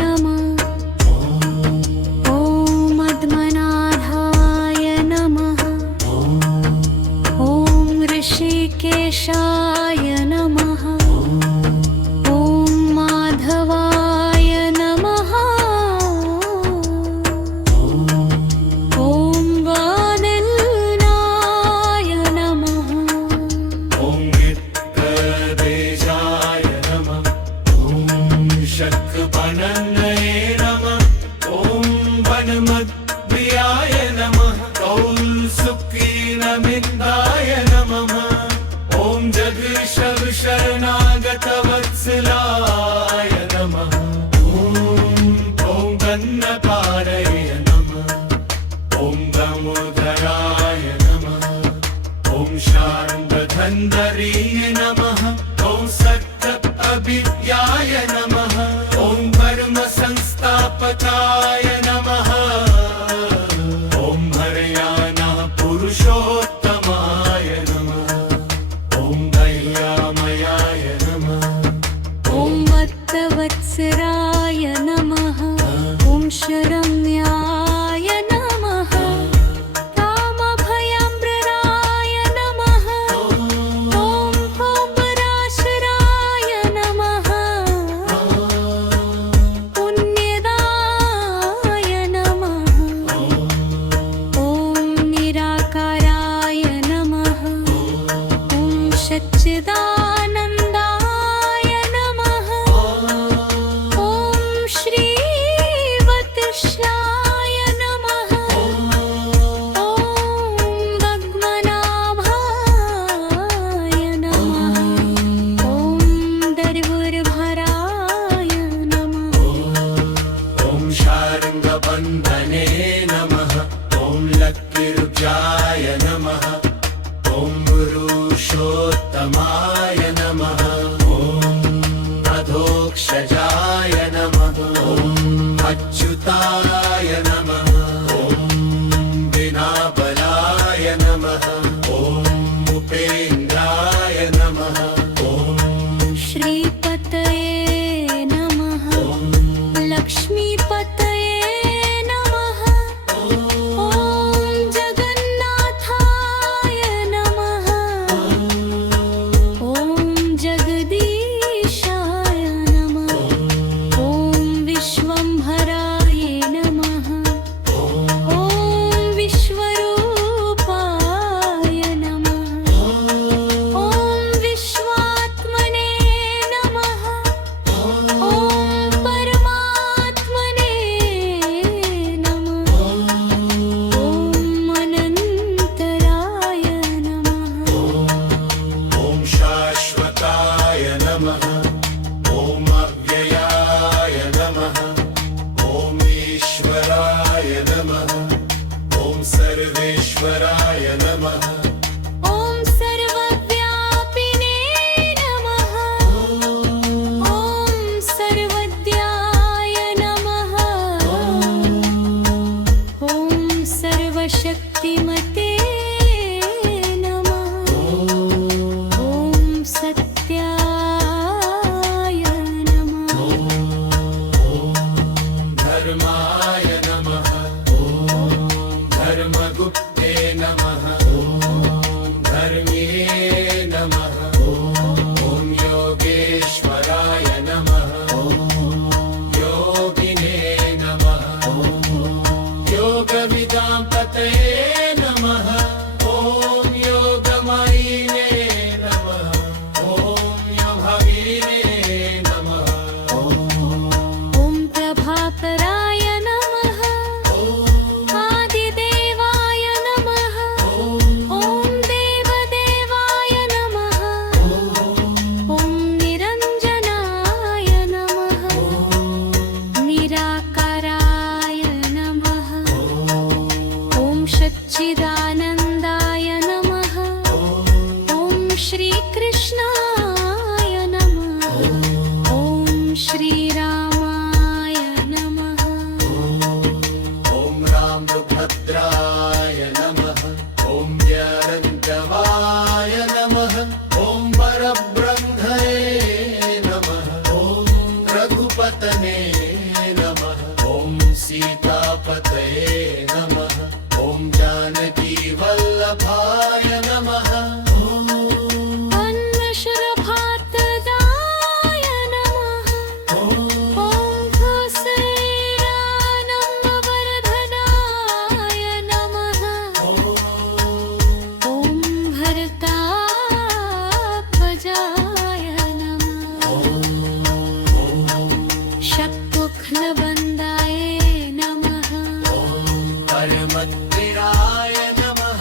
नमः ॐ पद्मनाभाय नमः ॐ ऋषिकेशाय नमः ॐ माधवाय नमः ॐ वादिन्नाय नमः ॐ वित्तदेशाय नमः ॐ शक्पनन्नये नमः ॐ वनमद्भियाय नमः कौल्सुकीनमिन्दाय नमः ॐ जगशरणागतवत्सलाय नमः ॐ गन्नकारये नमः ॐ दामोदराय नमः ॐ शार्ङ्गधन्वरीय नमः ॐ सत्तअभिद्याय नमः ॐ कर्मसंस्थापकाय नमः ॐ हरयानः पुरुषोत्तमाय नमः ॐ दयामयाय नमः ॐ वत्तवत्सराय नमः ॐ शरण्याय नमः कामभयम्प्रदाय नमः ॐ पराशराय नमः पुण्यदाय नमः ॐ निराकाराय नमः ॐ सच्चिदानन्दाय नमः ॐ श्रीवत्साय नमः ॐ पद्मनाभाय नमः ॐ दर्वुर्भराय नमः ॐ शार्ङ्गबन्धने नमः ॐ लक्किरुजाय नमः ॐ पुरुषोत्तमाय नमः ॐ अधोक्षजाय नमः ॐ अच्युताय नमः ॐ विनाबलाय नमः ॐ उपेन्द्राय नमः ॐ श्रीपतये नमः लक्ष्मीपतये नमः ॐ जगन्नाथाय नमः ॐ जगदीशाय नमः ॐ विश्वम्भराय नमः सनातने नमः ॐ सीतापतये नमः ॐ जानकी वल्लभाय नमः अन्नशरभातदाय नमः ॐ भूसैरानन्दवर्धनाय नमः ॐ भरतात्मजाय नमः शक्तुघ्नबन्धाय नमः परमद्विराय नमः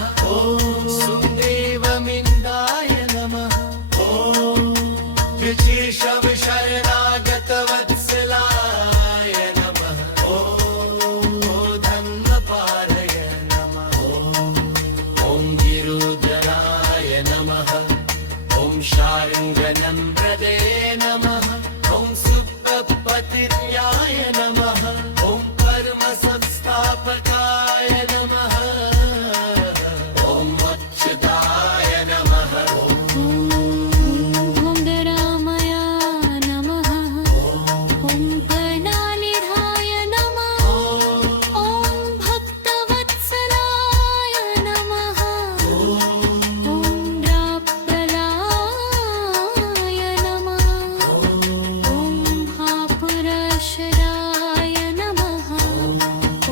सुदेवमिन्दाय नमः विचिशवशरणागतवत्सलाय नमः धम्मपारय नमः ॐ गिरुधराय नमः ॐ शार्ङ्गनम्रदे नमः ॐ सुप्तपतिर्याय नमः ॐ परमसंस्थापकाय नमः ॐ अच्युताय नमः धुन्दरामय नमः ॐ गणानिधाय नमः ॐ भक्तवत्सलाय नमः ॐ राप्पलाय नमः ॐ महापुरुषराय नमः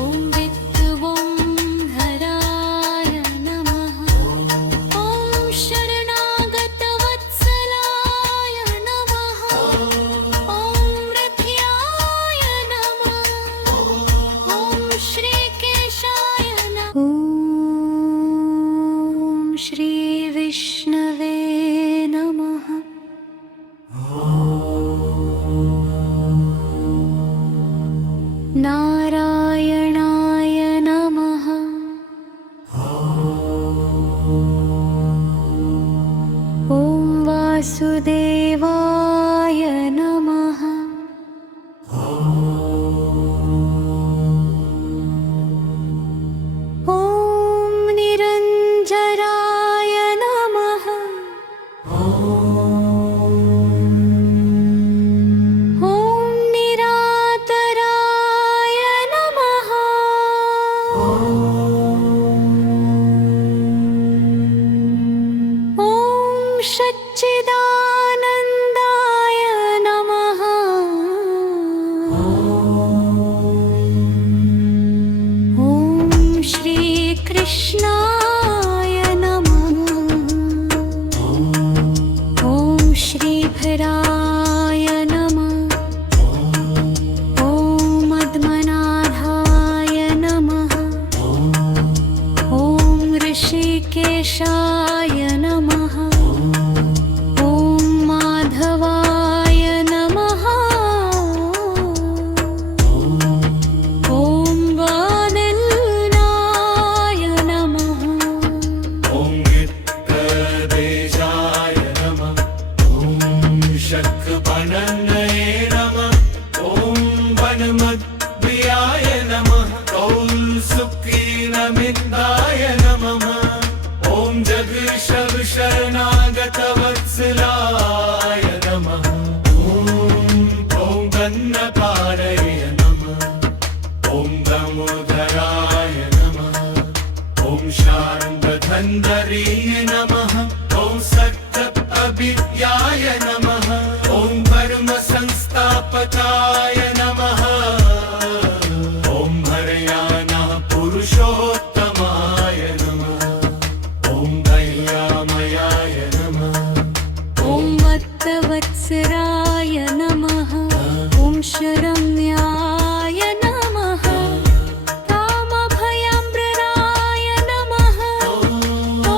ॐ विद्वंधराय नमः ॐ शरणागतवत्सलाय नमः ॐ रथ्याय नमः ॐ श्रीकेशाय नमः ॐ श्रीविष्णवे नमः नारायणाय नमः ॐ वासुदेवाय नमः ॐ निरञ्जराय नमः ॐ निरातराय नमः ॐ सच्चिदानन्दाय नमः ॐ श्रीकृष्णाय नमः ॐ श्रीभराय नमः ॐ मद्मनाभाय नमः ॐ ऋषिकेशाय नमः ॐ माधवाय नमः ॐ वादिन्नाय नमः ॐ वित्तदेशाय नमः ॐ शक्पनन्नये नमः ॐ वनमद्प्रियाय नमः कौल्सुकीनमिन्दाय नमः ॐ जगशवशरणागतवत्सलाय नमः ॐ गन्नपारय नमः ॐ दामोदराय नमः ॐ शार्ङ्गधन्वरीय नमः ॐ सत्तपविद्याय नमः ॐ परमसंस्थापकाय नमः ॐ हरयानः पुरुषोत्तमाय नमः ॐ दयामयाय नमः ॐ वत्सराय नमः ॐ शरण्याय नमः कामभयाम्बराय नमः ॐ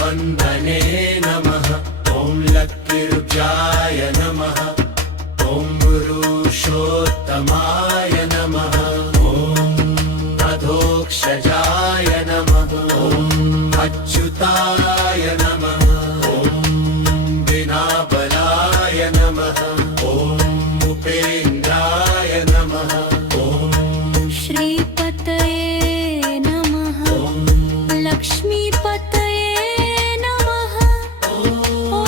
बन्धने नमः ॐ लक्किरुब्जाय नमः ॐ पुरुषोत्तमाय नमः ॐ अधोक्षजाय नमः ॐ अच्युताय नमः ॐ विनाबलाय नमः ॐ उपेन्द्राय नमः ॐ श्रीपतये नमः लक्ष्मीपतये नमः ॐ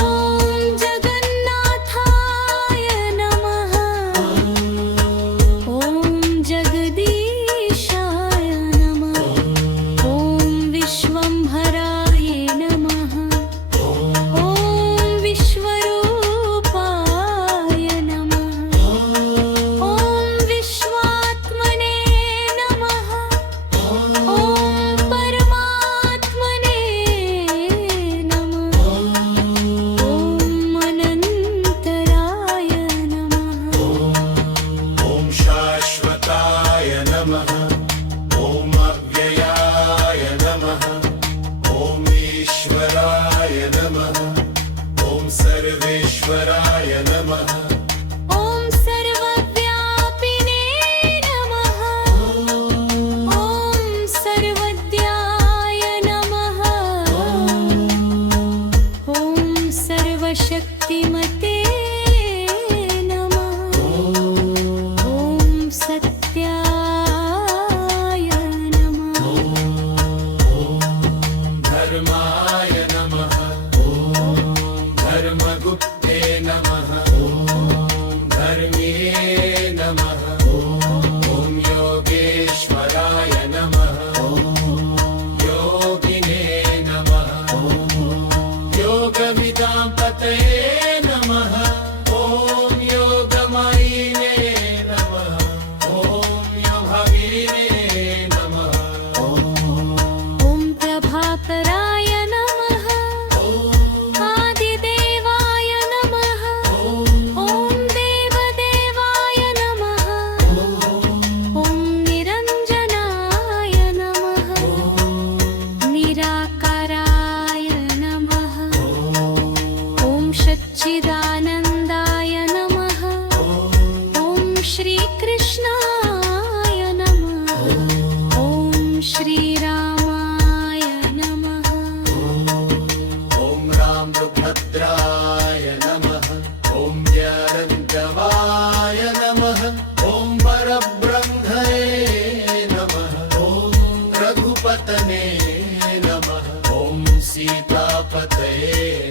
जगन्नाथाय नमः ॐ जगदीशाय नमः ॐ विश्वम्भराय नमः ॐ विश्वरूपाय नमः ॐ विश्वात्मने नमः ॐ परमात्मने नमः ॐ अनन्तराय नमः ॐ शाश्वताय नमः ॐ अव्ययाय नमः ॐ ईश्वराय नमः ॐ सर्वेश्वराय नमः ॐ सर्वव्यापिने नमः ॐ सर्वज्ञाय नमः ॐ सर्वशक्तिमते नमः ॐ सत्याय नमः धर्माय नमः ॐ धर्मगुप्ते नमः ॐ धर्म्ये नमः ॐ योगेश्वराय नमः ॐ योगिने नमः योगविदां पतये नमः ॐ योगमायिने नमः ॐ योगवीरे नमः ॐ प्रभाकराय नमः आदिदेवाय नमः ॐ देवदेवाय नमः ॐ निरञ्जनाय नमः निराकाराय नमः ॐ सच्चिदानन्दाय नमः ॐ श्रीकृष्णाय नमः ॐ श्रीरामाय नमः ॐ रामभद्राय नमः ॐ जयन्तवाय नमः ॐ परब्रह्मणे नमः ॐ रघुपतने नमः ॐ सीतापतये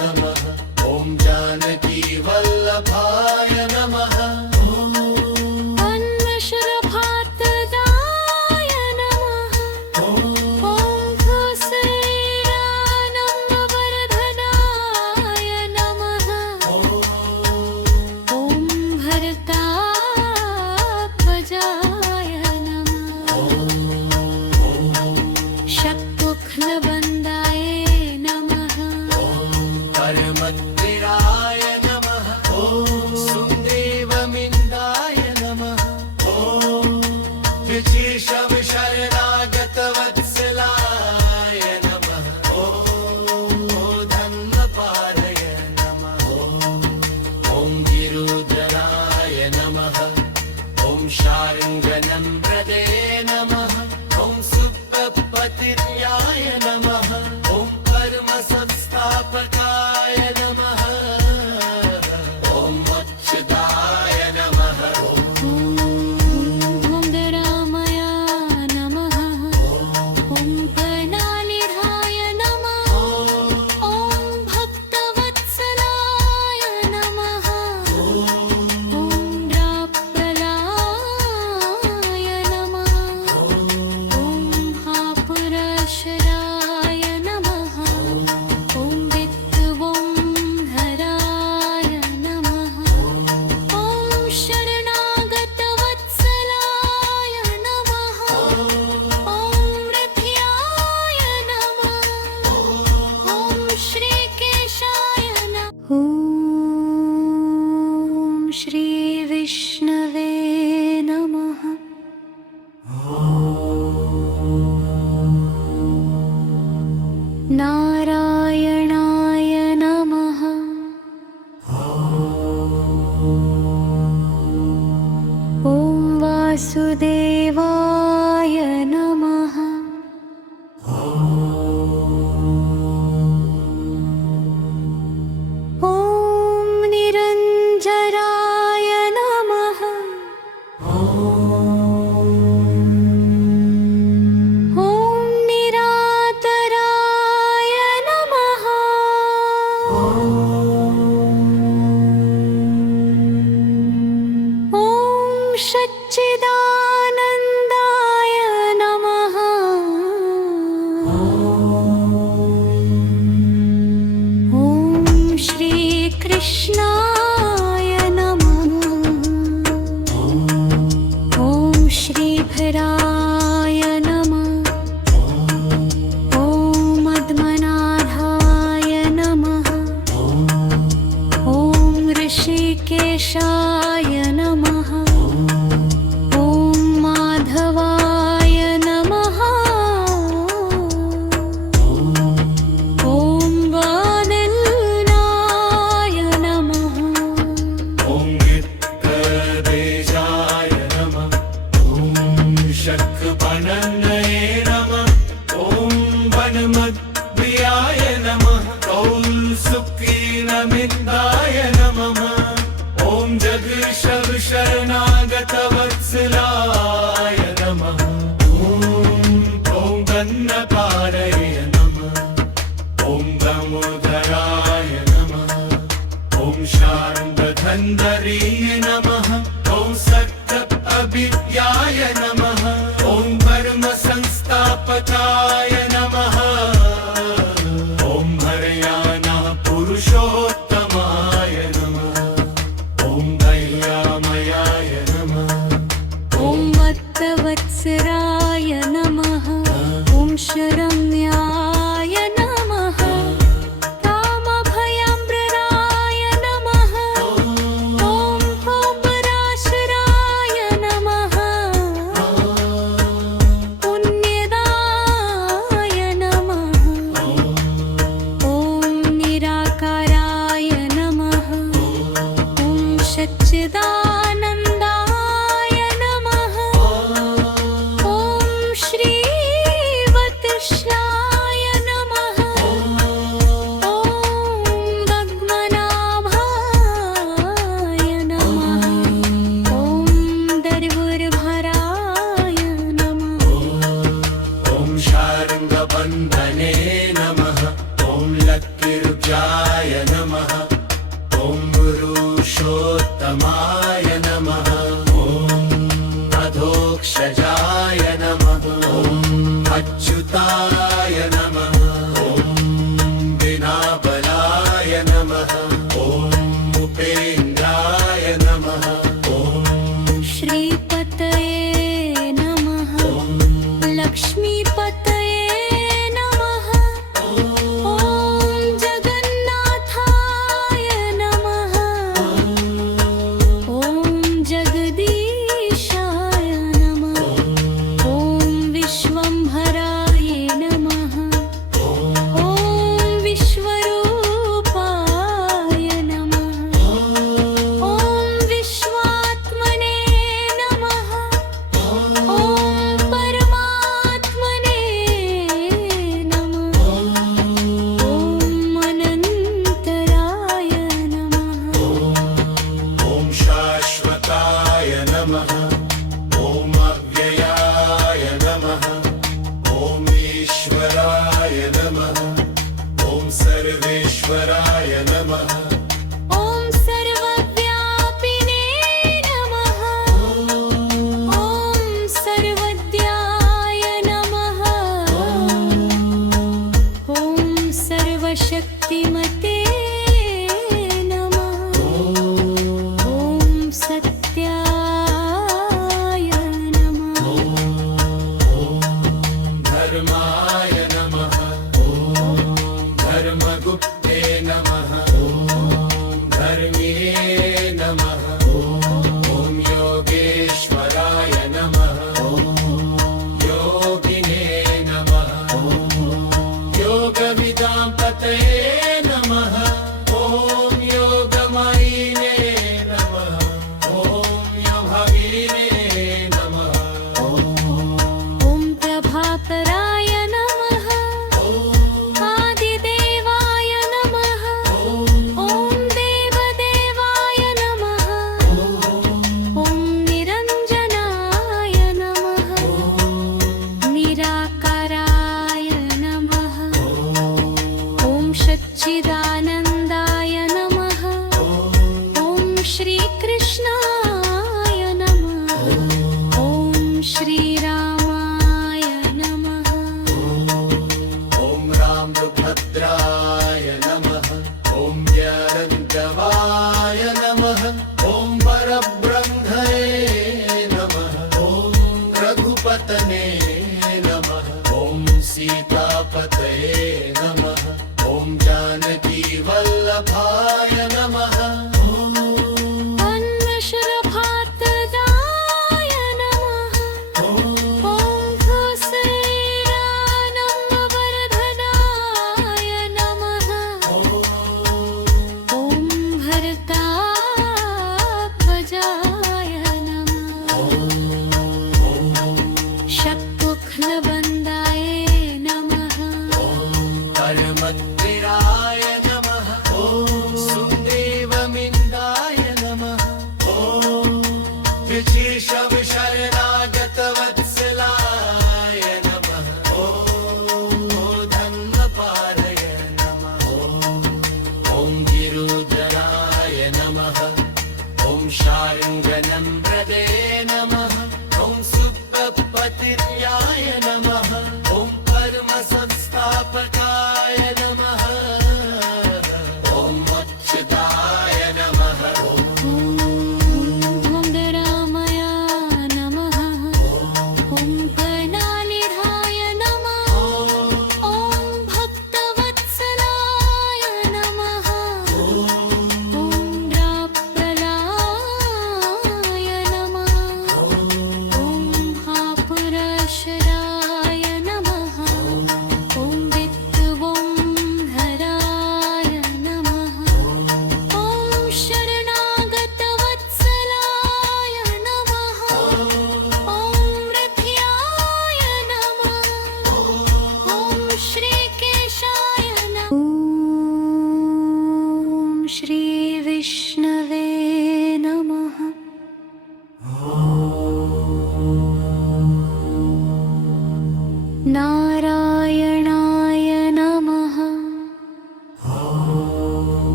नमः ॐ जानकीवल्लभाय नमः अन्वशरभातदाय नमः ॐ भूसैरानन्दवर्धनाय नमः ॐ भरतात्मजाय नमः शत्रुघ्नबन्धाय नमः परमद्विराय नमः ॐ सुदेवमिन्दाय नमः ॐ विशेषविशरणागतवत्सलाय नमः ॐ धन्वपारय नमः ॐ गिरुधराय नमः ॐ शार्ङ्गनम्रदे नमः ॐ सुप्रपतिर्याय नमः ॐ परमसंस्थापकाय नमः ॐ अच्युताय नमः ॐ धरामय नमः ॐ गणानिधाय नमः ॐ भक्तवत्सलाय नमः ॐ राप्रलाय नमः ॐ महापुरुषराय नमः ॐ वित्त दामोदराय नमः ॐ शार्ङ्गधन्वरीय नमः ॐ सत्य अविद्याय नमः ॐ कर्म संस्थापकाय नमः ॐ हरयाना पुरुषोत्तमाय नमः ॐ दयामयाय नमः ॐ वत्सराय नमः ॐ शरण्याय नमः कामभयाम्बराय नमः ॐ पराशराय नमः पुण्यदाय नमः ॐ निराकाराय नमः ॐ सच्चिदानन्दाय नमः ॐ श्रीवत्साय नमः ॐ भग्मनाभाय नमः ॐ दर्वुर्भराय नमः ॐ शार्ङ्गबन्धने नमः ॐ लक्किर्जाय नमः ॐ पुरुषोत्तमाय नमः ॐ अधोक्षजाय नमः ॐ अच्युताय नमः ॐ विनाबलाय नमः ॐ उपेन्द्राय नमः ॐ श्रीपतये नमः लक्ष्मीपतये नमः ॐ जगन्नाथाय नमः ॐ जगदीशाय नमः ॐ विश्वम्भराय नमः ॐ विश्वरूपाय नमः ॐ विश्वात्मने नमः ॐ परमात्मने नमः ॐ अनन्तराय नमः ॐ शाश्वताय नमः ॐ अव्ययाय नमः ॐ ईश्वराय नमः ॐ सर्वेश्वराय नमः ॐ सर्वव्यापिने नमः ॐ सर्वज्ञाय नमः ॐ सर्वशक्तिमते नमः ॐ सत्याय नमः धर्माय नमः ॐ धर्मगुप्ते नमः ॐ धर्म्ये नमः ॐ योगेश्वराय नमः ॐ योगिने नमः योगविदां पतये नमः ॐ योगमायिने नमः ॐ योगभगिने नमः ॐ प्रभाकराय नमः आदिदेवाय नमः ॐ देवदेवाय नमः ॐ निरञ्जनाय नमः निराकाराय नमः ॐ सच्चिदानन्दाय नमः ॐ श्रीकृष्णाय नमः ॐ श्रीरामाय नमः ॐ रामभद्राय नमः ॐ ज्ञानन्दवाय नमः ॐ परब्रह्मणे नमः ॐ रघुपतने नमः ॐ सीतापतये नमः ॐ जानकीवल्लभाय नमः अन्नशरभातदाय नमः ॐ भूसैरानन्दवर्धनाय नमः ॐ भरतात्मजाय नमः शक्तुघ्नबन्धाय नमः परमत्विराय नमः ॐ सुदेवमिने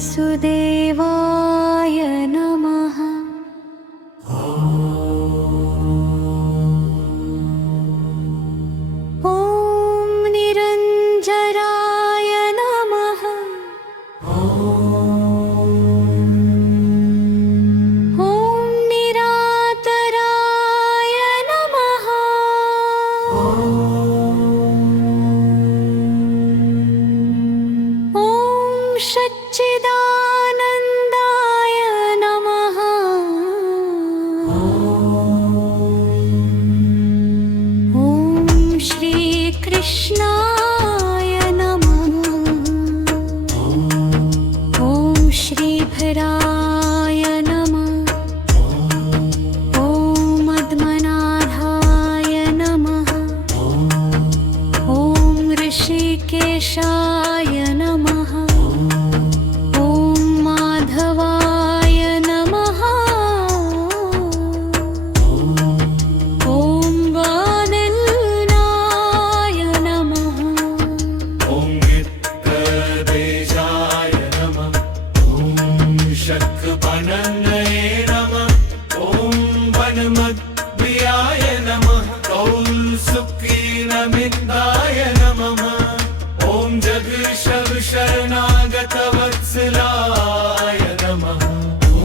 वासुदेवाय नमः। ॐ निरञ्जराय नमः। ॐ निरातराय नमः। ॐ सच्चिदानन्दाय नमः। ॐ श्रीकृष्णाय नमः। ॐ श्रीभराय नमः। ॐ मद्मनाभाय नमः। ॐ ऋषिकेशाय नमः। ॐ माधवाय नमः। ॐ वादिन्नाय नमः। ॐ वित्तदेशाय नमः। ॐ शक्पनये नमः। ॐ वनमद्प्रियाय